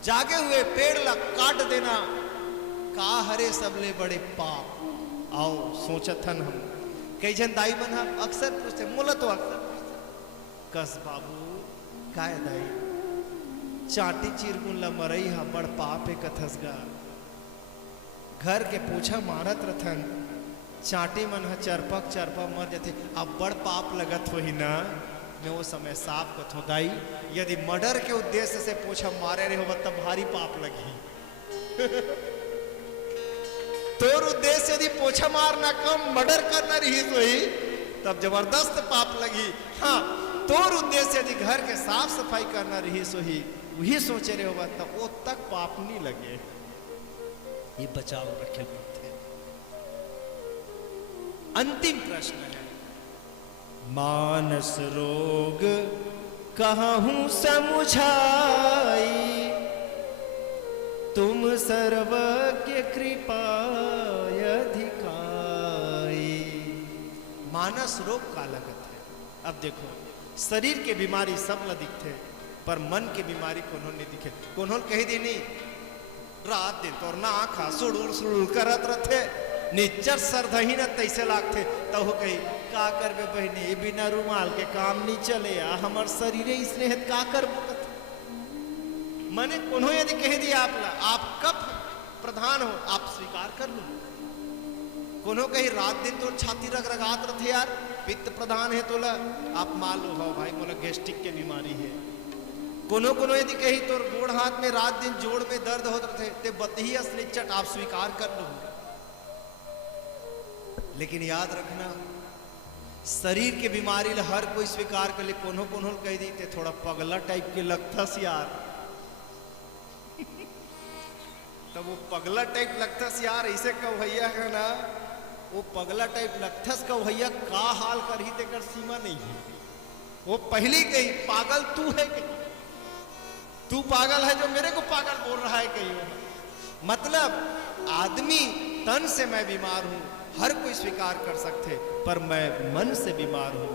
जागे हुए पेड़ ला काट देना, का हरे सबले बड़े पाप। आओ सोचथन हम कई जन दाई बन अक्सर पूछते, मोला तो अक्सर पूछते, कस बाबू काय दाई चाटी चिरकुन ला मरई हा बड़ पाप है कथसगा। घर के पूछा मारत रथन, चाटी मन ह चरपक चरपक मर जाते, अब बड़ पाप लगत हो ही ना। मैं वो समय साफ कथो दाई, यदि मर्डर के उद्देश्य से पोछा मारे रहे हो तब भारी पाप लगी। तोर उद्देश्य यदि पोछा मारना कम मर्डर करना रही तो ही तब जबरदस्त पाप लगी। हाँ, तोर उद्देश्य यदि घर के साफ सफाई करना रही सो ही वही सोचे रहे हो तब वो तक पाप नहीं लगे। ये बचाव रखे थे। अंतिम प्रश्न है, मानस रोग कहूं समुझाई, तुम सर्वज्ञ कृपा अधिकाई। मानस रोग का लगत है। अब देखो, शरीर के बीमारी सब ल दिखते, पर मन की बीमारी कोनो नहीं दिखे। कोनो कही दी नहीं, रात दिन तोर ना आखा सुड़ुल सुड़ुल करत रहते, निच्चर सरधही न तैसे लागते। तो हो कही का करबे बहनी, बिना रुमाल के काम नहीं चले, हमार शरीर इसने का करबो। मैंने कोनो यदि कह दिया आप कब प्रधान हो, आप स्वीकार कर लो। कोनो कही रात दिन तो छाती रग रगात रहते यार, पित्त प्रधान है तोला, आप मान लो हो भाई मोला गैस्ट्रिक के बीमारी है। कोनो कोनो यदि कही तो गोड़ हाथ में रात दिन जोड़ में दर्द होते रहते, ते बतही असनिचट आप स्वीकार कर लो। लेकिन याद रखना, शरीर के बीमारी ला हर कोई स्वीकार कर ले। कोनो कोनो कह दी ते थोड़ा पगला टाइप के लगथस यार। तो वो पगला टाइप लगथस यार, ऐसे कब भैया है ना, वो पगला टाइप लगथस कब भैया का हाल कर ही तेकर सीमा नहीं है। वो पहली कही पागल तू है, तू पागल है जो मेरे को पागल बोल रहा है कहीं। मतलब आदमी तन से मैं बीमार हूं, हर कोई स्वीकार कर सकते, पर मैं मन से बीमार हूं,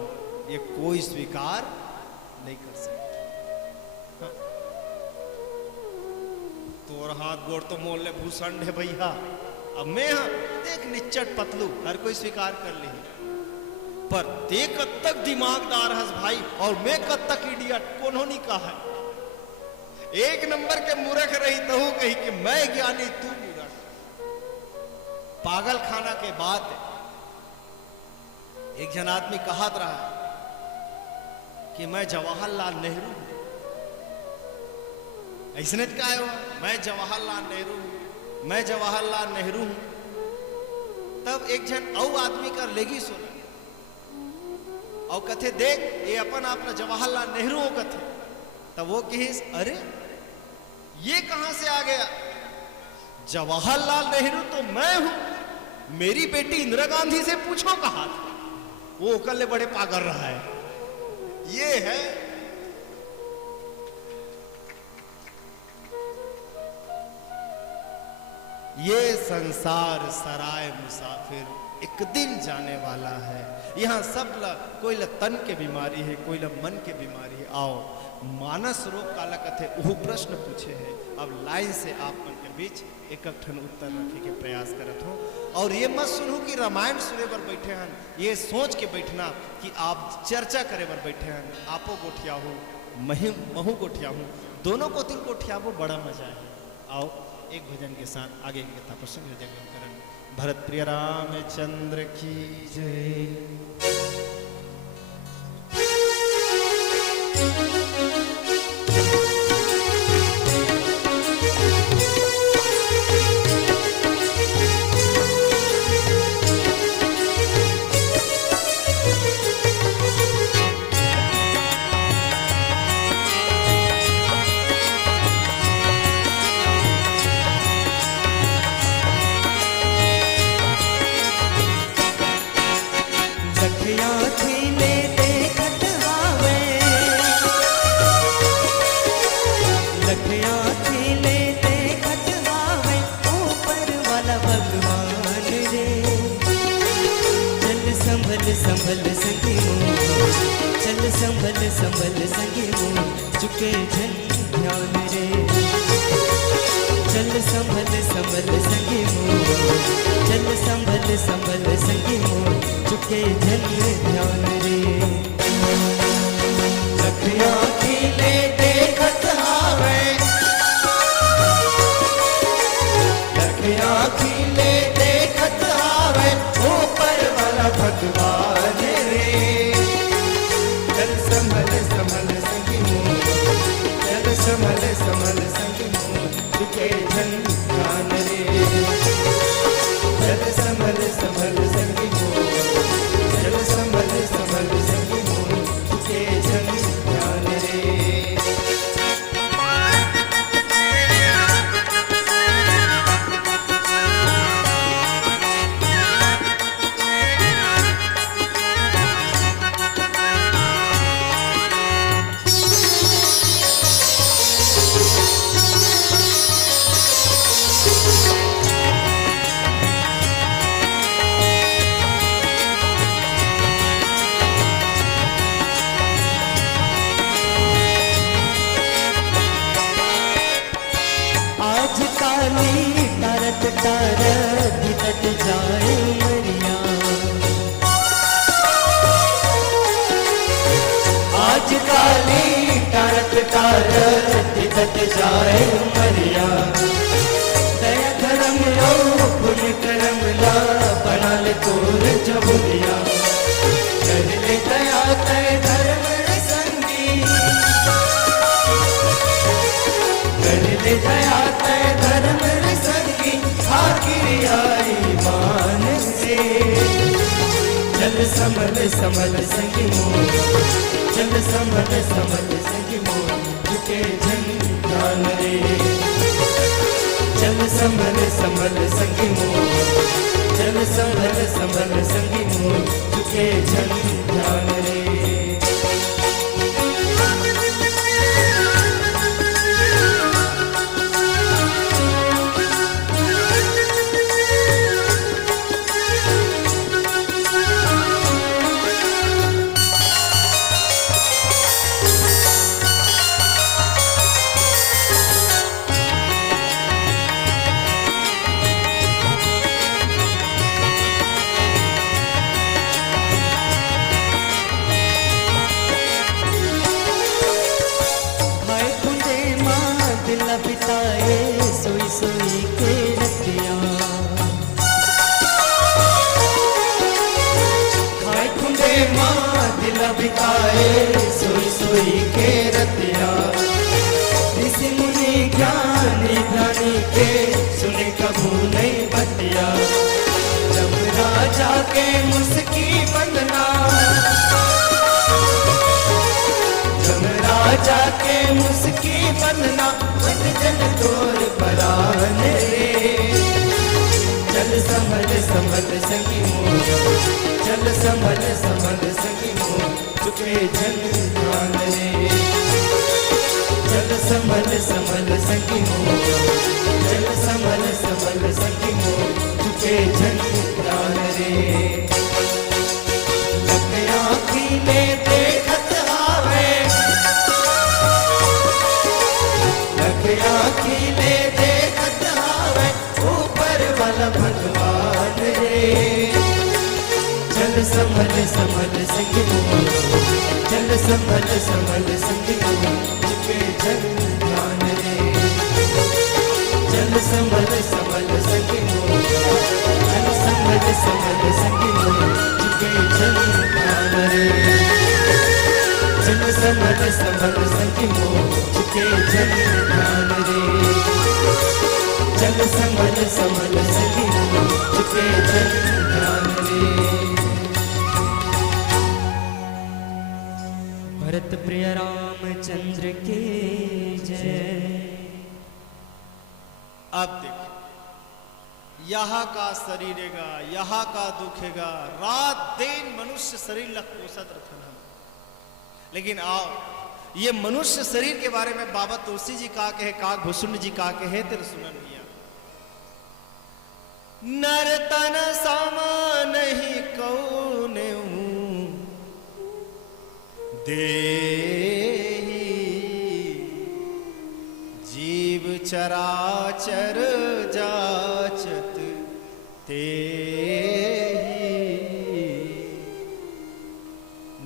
ये कोई स्वीकार नहीं कर सकता। हाँ। तोर हाथ गोड़ तो मोल ले भूसंड है भैया, अब मैं हाँ देख निच्चट पतलू, हर कोई स्वीकार कर ली, पर ते कब तक दिमागदार हस भाई और मैं कब तक इडियट, कोनो नहीं कहा है। एक नंबर के मूर्ख रही तो कही कि मैं ज्ञानी तू मूर्ख। पागल खाना के बाद एक जन आदमी कहत रहा कि मैं जवाहरलाल नेहरू हूं। ऐसने का है, मैं जवाहरलाल नेहरू हूं, मैं जवाहरलाल नेहरू हूं। तब एक जन औ आदमी कर लेगी सुना और कथे देख ये अपन अपना जवाहरलाल नेहरू हो कथे। तब वो कहिस अरे ये कहां से आ गया, जवाहरलाल नेहरू तो मैं हूं, मेरी बेटी इंदिरा गांधी से पूछो कहां था। वो कल बड़े पागल रहा है। ये है ये संसार सराय मुसाफिर, एक दिन जाने वाला है। यहाँ सब कोई ला तन के बीमारी है, कोई ला मन के बीमारी है। आओ मानस रोग काला कथे वो प्रश्न पूछे है। अब लाइन से आप मन के बीच एक ठन उत्तर रखे के प्रयास करत हो। और ये मत सुनो कि रामायण सुने पर बैठे हैं, ये सोच के बैठना कि आप चर्चा करे पर बैठे हैं। आपो गोठिया हो, महू गोठिया हूँ, दोनों को तिल गोठिया हो, बड़ा मजा है। आओ एक भजन के साथ आगे की कथा प्रसंग जगन भरत प्रिय रामचंद्र की जय। संभल संगे मोह, चल संभल संभल संगे मोह, चुके जन ध्यान रे। चल संभल संभल संगे मोह, चल संभल संभल संगे मोह, चुके जन ध्यान रे। लखिया खिले देखत हावे, लखिया खिले देखत हावे, ऊपर बितार तट जाए मरिया। आज काली तारक तारक तट जाए मरिया। दया धर्म लो पुण्य करम ला बना ले तोर जबुरिया। कर ले दया तय धर्म संगी, कर ले दया तय धर्म संगी। आखिर आई मान से चल समल समल संगी मोर, चल समल समल संगी मोर झुके जन जान रे। चल समल समल संगी मोर, चल समल समल संगी मोर झुके जन जान रे। बिताए सोई सोई के रतिया। खाए खुंदे माँ दिला बिताए सोई सोई के रतिया। ऋषि मुनि ज्ञानी ज्ञानी के सुने कबू नहीं बतिया। जब राजा के मुस्की बंदना, जब राजा के मुस्की बंदना जन तोर परान रे। चल समल समल संगी मोर, चल समल समल संगी मोर झुके जन जान रे। चल समल समल संगी मोर, चल समल समल संगी मोर झुके जन जान रे। लग आँखी में देखत आवे, आखिले देखत आवे ऊपर वाला भगवान रे। चल समल समल संगी मोर, चल समल समल संगी मोर झुके जन जान रे। चल समल समल संगी मोर, चल समल समल संगी मोर झुके जन जान रे। चल समल समल संगी मोर झुके जन जान रे। चल समल समल संगी मोर झुके जन जान रे। भरत प्रिय रामचंद्र के जय। अब देखो, यहाँ का शरीरेगा, यहाँ का दुखेगा, रात दिन मनुष्य शरीर लग पोसत रखना। लेकिन आओ ये मनुष्य शरीर के बारे में बाबा तुलसी जी का कहे, काक भुसुंड जी का कहे तेरे सुनन मिया। नर तन सामा नहीं कौने देही, जीव चराचर जाचत तेही।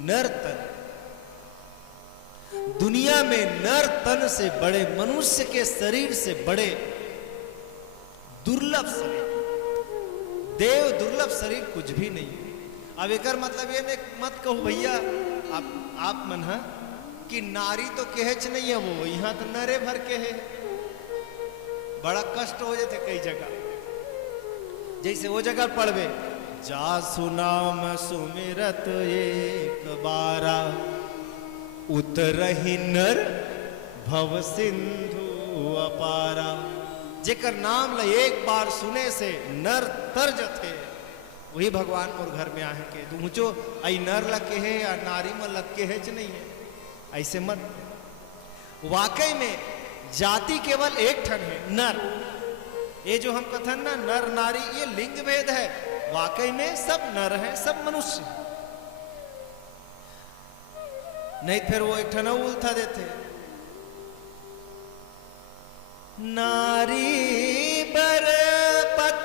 नर तन, दुनिया में नर तन से बड़े, मनुष्य के शरीर से बड़े दुर्लभ शरीर, देव दुर्लभ शरीर कुछ भी नहीं। अब एक मतलब ये मत कहो भैया आप मन है कि नारी तो कहेच नहीं है, वो यहाँ तो नरे भर के है। बड़ा कष्ट हो जाते कई जगह, जैसे वो जगह पढ़वे जा सुनाम सुमिरत एक बारा, उतरहि नर भव सिंधु अपारा। जेकर नाम ल एक बार सुने से नर तर जथे, वही भगवान मोर घर में आए के तू ऊंचो आई नर लग है या नारी में लग के है नहीं है, ऐसे मत। वाकई में जाति केवल एक ठन है, नर। ये जो हम कथन ना नर नारी, ये लिंग भेद है। वाकई में सब नर हैं, सब मनुष्य हैं। नहीं फिर वो एक ठन उल्था देते, नारी बर पत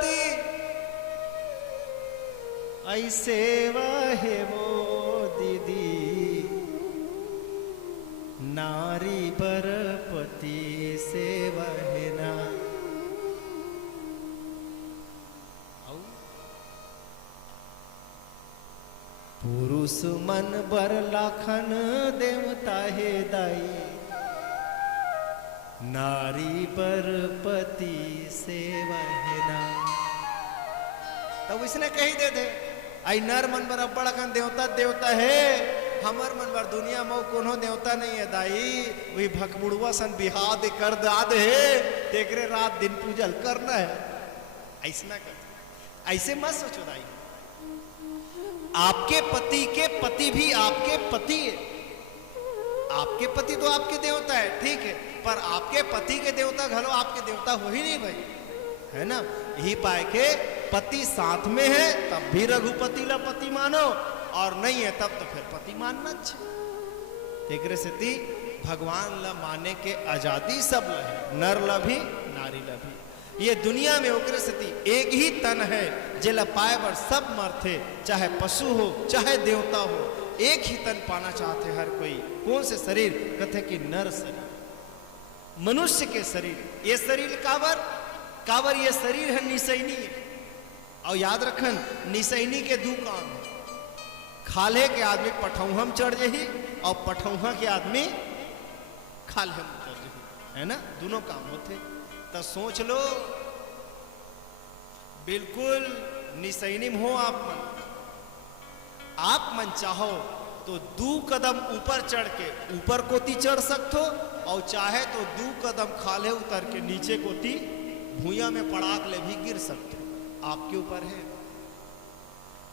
ऐसे वहे वो दीदी नारी बर पति से वहना। पुरुष मन बर लाखन देवता है दाई, नारी पर पति से वहना। तब इसने कही दे दे आई नर मन बर अब्बड़ अकन देवता देवता है, हमर मन बर दुनिया में कोनो देवता नहीं है दाई। वही भकबुड़वा सन बिहार दे कर दाद है, तेकरे रात दिन पूजल करना है। ऐसा कर, ऐसे मत सोचो दाई। आपके पति के पति भी आपके पति है। आपके पति तो आपके देवता है, ठीक है, पर आपके पति के देवता घलो आपके देवता हो ही नहीं भाई, है ना। यही पाए के पति साथ में है तब भी रघुपति ला पति मानो, और नहीं है तब तो फिर पति मानना अच्छा। एक से भगवान ला माने के आजादी सब ला है, नर ला भी नारी ला भी। ये दुनिया में ओकरे स्थिति एक ही तन है जेला पाए बर सब मरथे, चाहे पशु हो चाहे देवता हो, एक ही तन पाना चाहते हर कोई। कौन से शरीर? कथे कि नर शरीर, मनुष्य के शरीर। ये शरीर काबर ये शरीर है निसैनी है। और याद रखन निसैनी के दो काम है, खाले के आदमी पठौहम चढ़ जही और पठौहा के आदमी खाले में चढ़ जही, है ना, दोनों काम होते। तो सोच लो बिल्कुल निसैनी में हो आप मन चाहो तो 2 कदम ऊपर चढ़ के ऊपर कोती चढ़ सकते हो, और चाहे तो 2 कदम खाले उतर के नीचे कोती भूया में पड़ाक ले भी गिर सकते हो, आपके ऊपर है।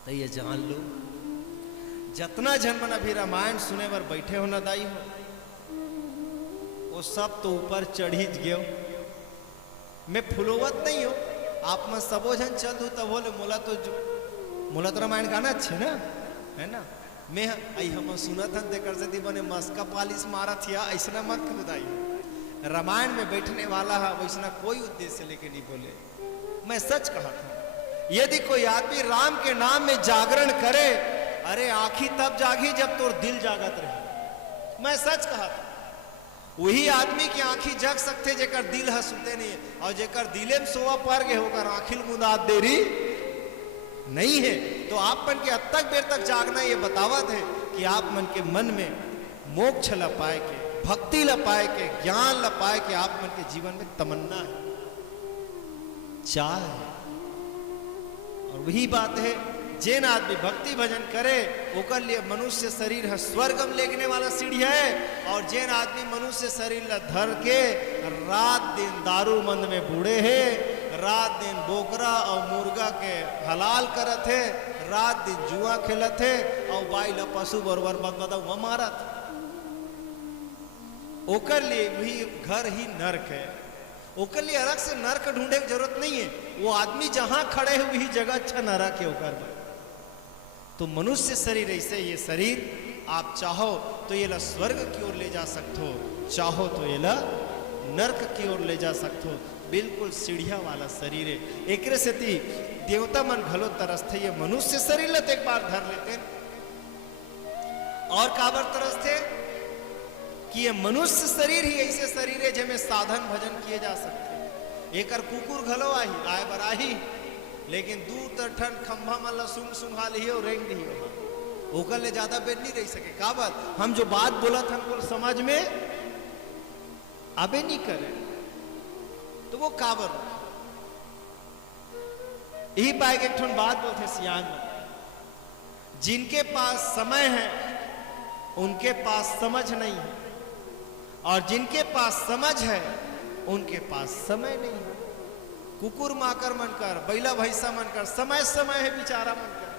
तो ये जान लो, जितना जन मन अभी रामायण सुने बर बैठे हो ना दाई हो, वो सब तो ऊपर चढ़ी गयो। मैं फुलोवत नहीं हो, आप में सबो जन चल दू तब बोले मोला तो रामायण गाना अच्छे ना, है ना। मैं आई हम सुनत हन देकर से दी बने मस्का पालिश मारा थिया, ऐसा मत खुदाई। रामायण में बैठने वाला है वैसा कोई उद्देश्य लेके नहीं बोले। मैं सच कहा था, यदि कोई आदमी राम के नाम में जागरण करे, अरे आंखी तब जागी जब तोर दिल जागत रहे। मैं सच कहा था, वही आदमी की आंखी जग सकते जेकर दिल है सुते नहीं है, और जेकर दिले में सोवा पर गए होकर आंखिल मुदात देरी नहीं है। तो आप मन के अब तक देर तक जागना ये बतावत है कि आप मन के मन में मोक्ष ला पाए के, भक्ति ला पाए के, ज्ञान ला पाए के, आप मन के जीवन में तमन्ना है, चाह है। और वही बात है, जेन आदमी भक्ति भजन करे ओकर लिए मनुष्य शरीर है स्वर्गम लेगने वाला सीढ़ी है। और जेन आदमी मनुष्य शरीर ला धर के रात दिन दारू मंद में बूढ़े है, रात दिन बोकरा और मुर्गा के हलाल करत है, रात दिन जुआ खेलत है, और बाई ला पशु बरबर बगदा मारत, ओकर लिए वही घर ही नरक है। ओकर लिए अलग से नरक ढूंढे की जरूरत नहीं है, वो आदमी जहां खड़े है वही जगह अच्छा नरक है ओकर। तो मनुष्य शरीर ऐसे, ये शरीर आप चाहो तो ये ला स्वर्ग की ओर ले जा सकते हो, चाहो तो ये ला नरक की ओर ले जा सकते हो। बिल्कुल सीढ़िया वाला शरीर है। एक से देवता मन घलो तरसते, ये मनुष्य शरीर लेते एक बार धर लेते, और काबर तरसते कि ये मनुष्य शरीर ही ऐसे शरीर है जिसमें साधन भजन किए जा सकते। एक कुकुर घलो आए बराही, लेकिन दूर तर ठन खंभा मन सुंग सुंघा लियो और रेंग लियो, ओकर ले ज्यादा बेद नहीं रह सके। काबर हम जो बात बोलत हमको समझ में अबे नहीं करे, तो वो काबर यही पाए एक ठन बात बोलते सियान में, जिनके पास समय है उनके पास समझ नहीं है, और जिनके पास समझ है उनके पास समय नहीं है। कुकुर माकर मन कर, बैला भैंसा मन कर, समय समय है बेचारा मन कर,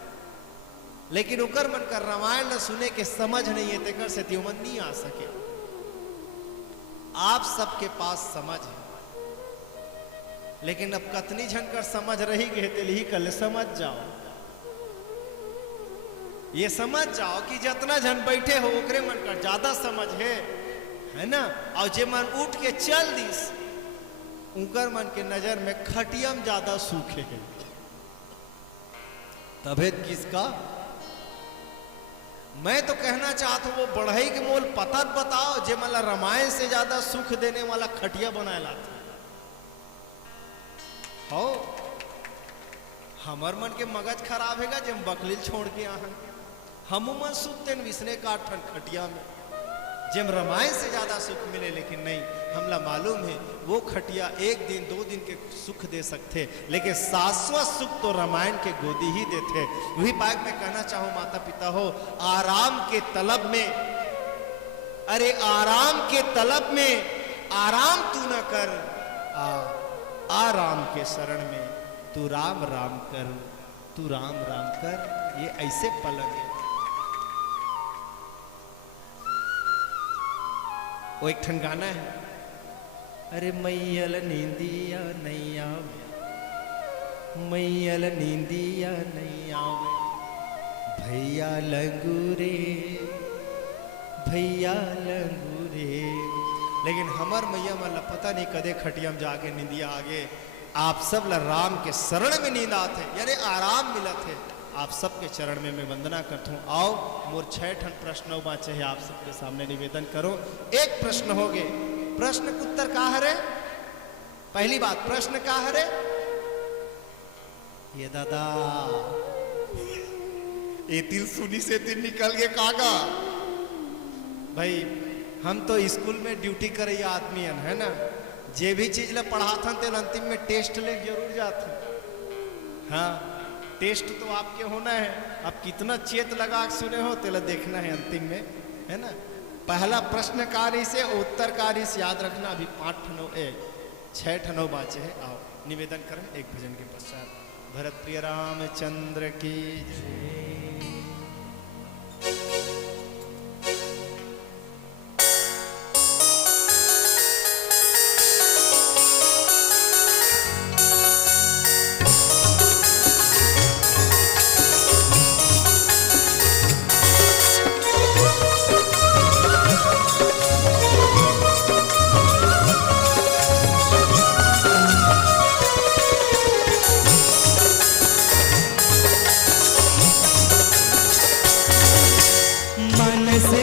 लेकिन उकर मन कर रामायण न सुने के समझ नहीं है, तेकर से त्योमन नहीं आ सके। आप सबके पास समझ है, लेकिन अब कतनी झनकर समझ रही गए तेल ही कल समझ जाओ। ये समझ जाओ कि जितना जन बैठे हो ओकरे मन कर ज्यादा समझ है ना। और जे मन उठ के चल दिस उनकर मन के नजर में खटियम ज्यादा सूखे है। तबे किसका। मैं तो कहना चाहता हूं वो बढ़ई के मोल पता बताओ जे मला रामायण से ज्यादा सुख देने वाला खटिया बनाए लाते हो। हमर मन के मगज खराब हैगा जब बकलील छोड़ के आहा हम मन सुखते विसने काट खटिया में जब रामायण से ज्यादा सुख मिले, लेकिन नहीं, हमला मालूम है वो खटिया एक दिन 2 दिन के सुख दे सकते, लेकिन शाश्वत सुख तो रामायण के गोदी ही देते। वही बात मैं कहना चाहूं माता पिता हो, आराम के तलब में, अरे आराम के तलब में आराम तू न कर, आराम के शरण में तू राम राम कर, तू राम राम कर। ये ऐसे पलक है। वो एक ठन गाना है, अरे मैयल नींदिया नहीं आवे, मैयल नींदिया नहीं आवे, भैया लंगूरे, भैया लंगूरे। लेकिन हमर मैया मला पता नहीं कदे खटिया में जाके नींदिया आगे। आप सब ला राम के शरण में नींद आते, यानी आराम मिलत है। आप सबके चरण में मैं वंदना करता हूँ। आओ मोर 6 ठन प्रश्न बाचे है, आप सबके सामने निवेदन करो। एक प्रश्न हो गए, प्रश्न का उत्तर का हरे? पहली बात, प्रश्न का हरे? ये दादा ये तिल सुनी से तिल निकल गए कागा। भाई हम तो स्कूल में ड्यूटी करे आदमी है ना, जे भी चीज ला पढ़ाथन ते अंतिम में टेस्ट ले जरूर जाते। हाँ, टेस्ट तो आपके होना है। अब कितना चेत लगा के सुने हो तेला देखना है अंतिम में, है ना। पहला प्रश्न कार्य से उत्तर कार्य से याद रखना। अभी 6 ठनो बाचे है। आओ निवेदन करें एक भजन के पश्चात। भरत प्रिय रामचंद्र की जय।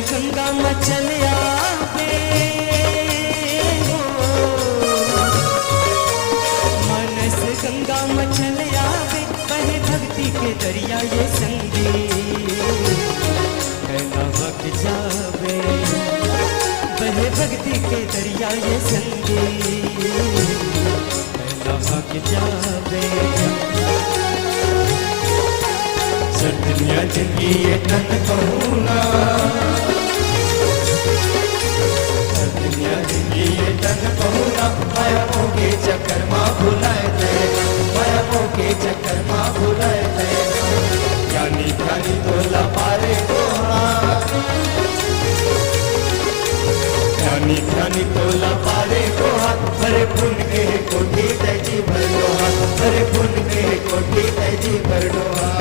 गंगा मचल आवे हो, मनस गंगा मचल आवे, बहे भक्ति के दरिया ये संगी नमक जावे, बहे भक्ति के दरिया ये संगी नमक जावे। दुनिया जिंदगी ये तन कहूना, दुनिया जिंदगी ये तन कहूना, माया के चक्कर माँ भुलाए थे, माया के चक्कर माँ भुलाए थे। ज्ञानी ज्ञानी तोला पारे गोहा, ज्ञानी ज्ञानी तोला पारे गोहा, अरे पुन के कोठी तैजी भर लोहा, अरे पुन के कोठी तैजी भर लोहा।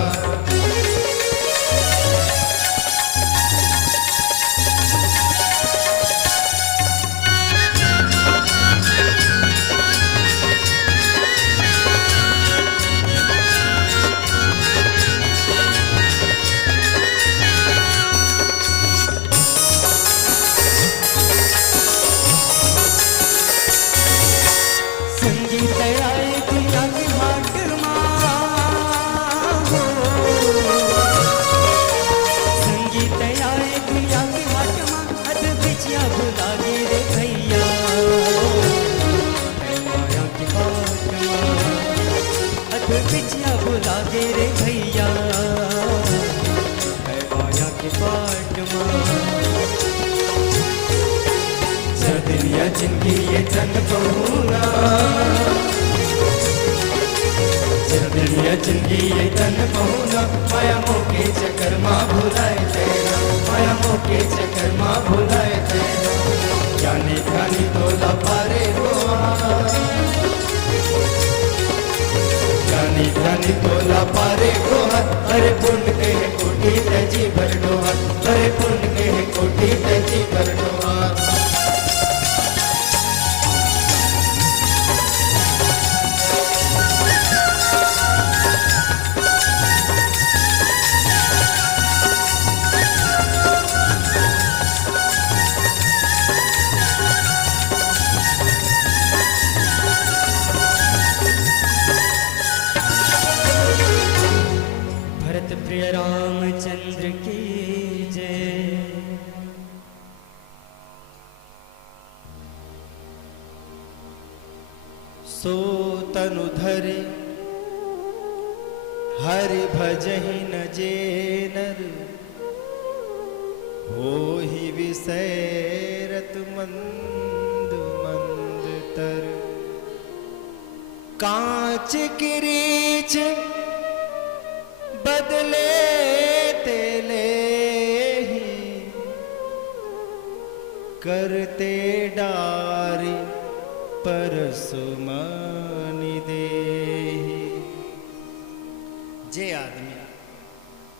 जिंदगी ये तन कहूना, दुनिया जिंदगी ये तन कहूना, माया मोके चक्कर माँ भुलाए तेरा, माया मोके चक्कर माँ भुलाए तेरा। ज्ञानी ज्ञानी तोला पारे गोहा, ज्ञानी ज्ञानी तोला पारे गोहा, अरे पुण्य के कोठी तैजी भर डोहा, अरे पुण्य के कोठी तैजी भर डोहा। की जय। सो तनु धरि हरि भजहि न जे नर, होहि विसैरत मंद मंद तर। कांच किरीच बदले तेले ही, करते डारी परसुमानि देहि। जे आदमी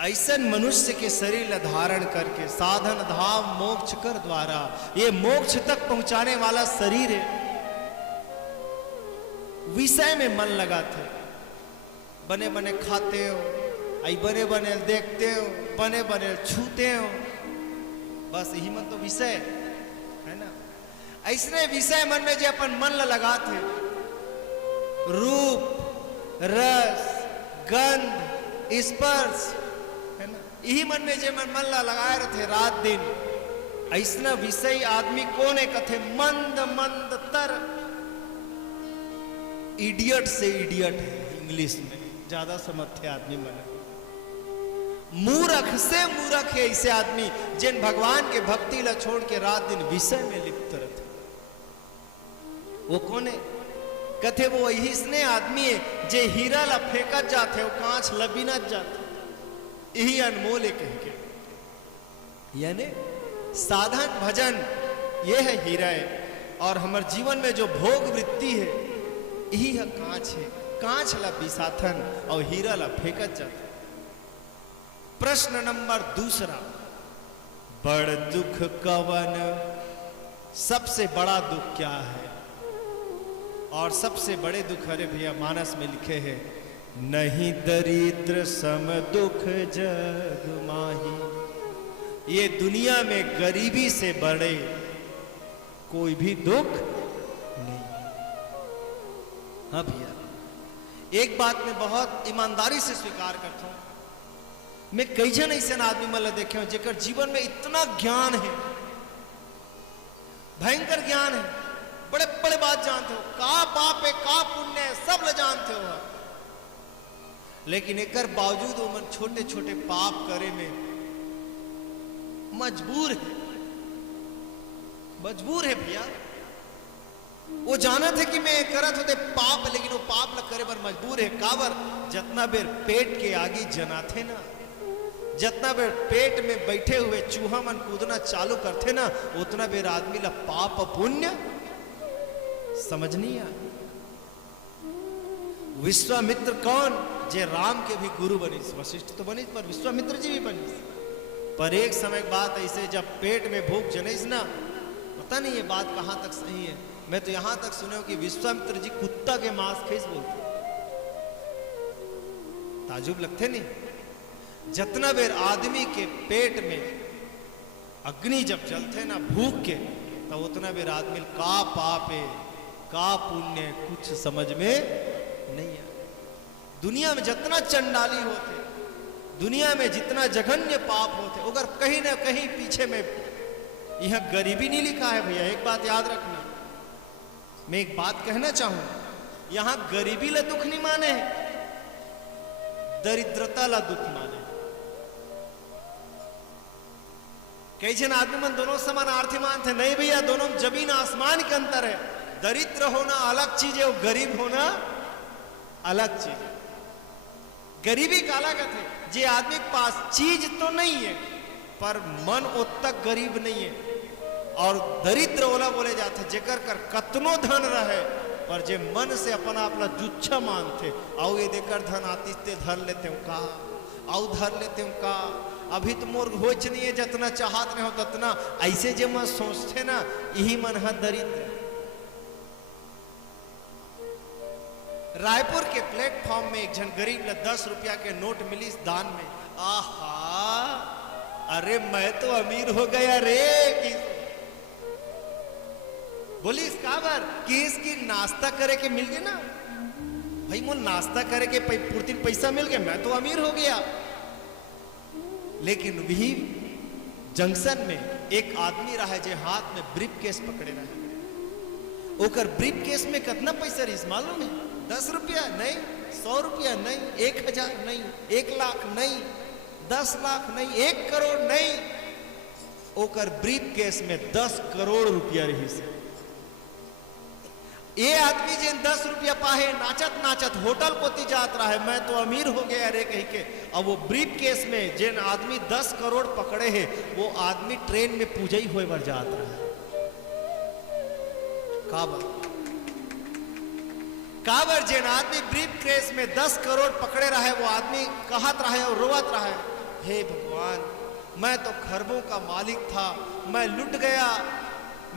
ऐसन मनुष्य के शरीर ला धारण करके साधन धाम मोक्ष कर द्वारा ये मोक्ष तक पहुंचाने वाला शरीर है, विषय में मन लगाते, बने बने खाते हो, आई बने बने देखते हो, बने बने छूते हो, बस यही मन तो विषय है ना। ऐसने विषय मन में जो अपन मन लगाते, रूप रस गंध स्पर्श है ना, यही मन में जो मन लगाए रहते रात दिन। ऐसना विषय आदमी कौन है कथे मंद मंद तर, इडियट से इडियट है इंग्लिश में, ज्यादा समझते आदमी मन। मूर्ख से मूर्ख है ऐसे आदमी जिन भगवान के भक्ति ला छोड़ के रात दिन विषय में लिप्त रहते। वो कौन है कथे वो यही स्ने आदमी है जे हीरा ला फेंकत जाते हो कांच लबीनत जाते, यही अनमोल है कह के। यानी साधन भजन ये है हीरा है, और हमारे जीवन में जो भोग वृत्ति है यही है कांच है। कांच ला बिसाथन और हीरा ला फेंकत जाते। प्रश्न नंबर दूसरा, बड़ दुख कवन, सबसे बड़ा दुख क्या है? और सबसे बड़े दुख अरे भैया मानस में लिखे हैं, नहीं दरिद्र सम दुख जग माही। ये दुनिया में गरीबी से बड़े कोई भी दुख नहीं। हाँ भैया, एक बात मैं बहुत ईमानदारी से स्वीकार करता हूं, मैं कई जन ऐसे आदमी मतलब देखे हो जेकर जीवन में इतना ज्ञान है, भयंकर ज्ञान है, बड़े बड़े बात जानते हो, का पाप है का पुण्य है सब ल जानते हो, लेकिन एक बावजूद वो मन छोटे छोटे पाप करे में मजबूर है भैया। वो जाना थे कि मैं करत होते पाप, लेकिन वो पाप ल करे बर मजबूर है। काबर जितना बेर पेट के आगे जनाथे ना, जितना बेर पेट में बैठे हुए चूहा मन कूदना चालू करते ना, उतना बेर आदमी ला पाप पुण्य समझ नहीं आ। विश्वामित्र कौन जे राम के भी गुरु बनी, वशिष्ठ तो बनी पर विश्वामित्र जी भी बनी। पर एक समय बाद ऐसे जब पेट में भूख जनेस ना, पता नहीं ये बात कहां तक सही है, मैं तो यहां तक सुने कि विश्वामित्र जी कुत्ता के मांस खेस बोलते। ताजुब लगते नहीं। जितना बेर आदमी के पेट में अग्नि जब जलते ना भूख के, तो उतना बेर आदमी का पाप है का पुण्य कुछ समझ में नहीं है। दुनिया में जितना चंडाली होते, दुनिया में जितना जघन्य पाप होते, अगर कहीं ना कहीं पीछे में यह गरीबी नहीं लिखा है भैया। एक बात याद रखना, मैं एक बात कहना चाहूं, यहां गरीबी ला दुख नहीं माने, दरिद्रता ला दुख माने। कई जन आदमी मन दोनों समानार्थी मानते, नहीं भैया दोनों में जमीन आसमान के अंतर है। दरिद्र होना अलग चीज है और गरीब होना अलग चीज है। गरीबी काला कहते हैं जे आदमी के पास चीज तो नहीं है पर मन उत तक गरीब नहीं है, और दरिद्र ओला बोले जाते जेकर कर कतनो धन रहे पर जे मन से अपना अपना जुच्छा मानते, आओ ये देकर धन आती धर लेते हूं का, आओ धर लेते हूं का, अभी तो मोर होच नहीं है जितना चाहत नहीं हो ततना, ऐसे जे मन सोचते ना, यही मन है दरिद्र। रायपुर के प्लेटफॉर्म में एक जन गरीब ने 10 रुपया के नोट मिली दान में, आहा अरे मैं तो अमीर हो गया रे। बोली इस काबर कि इसकी नाश्ता करे के मिल गया ना भाई, मोल नाश्ता करे के पूर्ति पैसा मिल गया, मैं तो अमीर हो गया। लेकिन वही जंक्शन में एक आदमी रहा जे हाथ में ब्रीफ केस पकड़े रहे। ओकर ब्रीफ केस में कितना पैसा रही मालूम है? 10 रुपया नहीं, 100 रुपया नहीं, 1000 नहीं, 1 लाख नहीं, 10 लाख नहीं, 1 करोड़ नहीं। ओकर ब्रीफ केस में 10 करोड़ रुपया रही से। ये आदमी जिन 10 रुपया पाहे नाचत नाचत होटल पोती जात रहा है, मैं तो अमीर हो गया रे कह के। अब वो ब्रीफ केस में जिन आदमी 10 करोड़ पकड़े है, वो आदमी ट्रेन में पूजई हुए बर जात रहा है। काबर जिन आदमी ब्रीफ केस में 10 करोड़ पकड़े रहे, वो आदमी कहत रहे और रोवत रहे, हे भगवान, मैं तो खरबों का मालिक था, मैं लुट गया,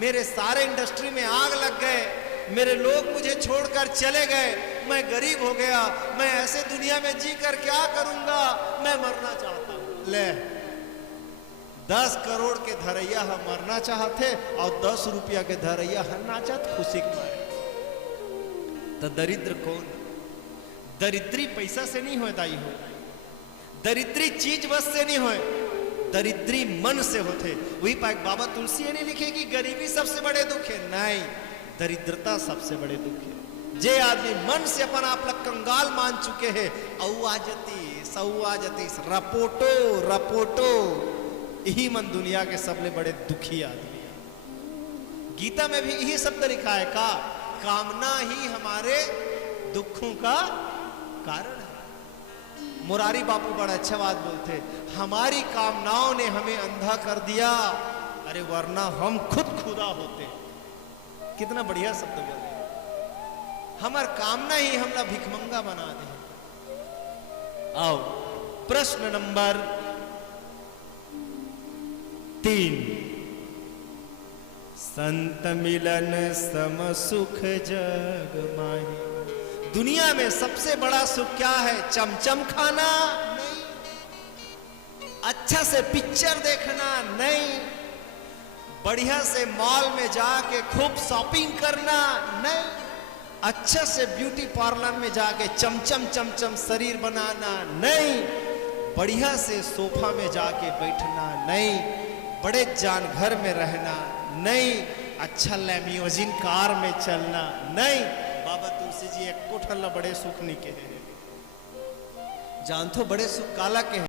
मेरे सारे इंडस्ट्री में आग लग गए, मेरे लोग मुझे छोड़कर चले गए, मैं गरीब हो गया, मैं ऐसे दुनिया में जीकर क्या करूंगा, मैं मरना चाहता हूं। ले 10 करोड़ के धरैया हम मरना चाहते और 10 रुपया के धरैया हम नाचत खुशी के मारे। तो दरिद्र कौन? दरिद्री पैसा से नहीं हो दाई हो, दरिद्री चीज बस से नहीं हो, दरिद्री मन से होते। वही पाक बाबा तुलसी ने लिखे कि गरीबी सबसे बड़े दुख है, नहीं, दरिद्रता सबसे बड़े दुख है। जे आदमी मन से अपन आप लग कंगाल मान चुके हैं, औ आजती सऊ आजती रपोटो रपोटो, यही मन दुनिया के सबले बड़े दुखी आदमी है। गीता में भी यही शब्द लिखा है, का कामना ही हमारे दुखों का कारण है। मुरारी बापू बड़ा अच्छा बात बोलते, हमारी कामनाओं ने हमें अंधा कर दिया, अरे वरना हम खुद खुदा होते। कितना बढ़िया शब्द बोले, हमार कामना ही हमला भिखमंगा बना दे। आओ प्रश्न नंबर 3, संत मिलन सम सुख जग माही। दुनिया में सबसे बड़ा सुख क्या है? चमचम खाना नहीं, अच्छा से पिक्चर देखना नहीं, बढ़िया से मॉल में जाके खूब शॉपिंग करना नहीं, अच्छा से ब्यूटी पार्लर में जाके चमचम चमचम शरीर बनाना नहीं, बढ़िया से सोफा में जाके बैठना नहीं, बड़े जान घर में रहना नहीं, अच्छा लैम्बोर्गिनी कार में चलना नहीं। बाबा तुलसी जी एक कोठला बड़े सुख नहीं के हैं, जानतो बड़े सुख काला के हैं?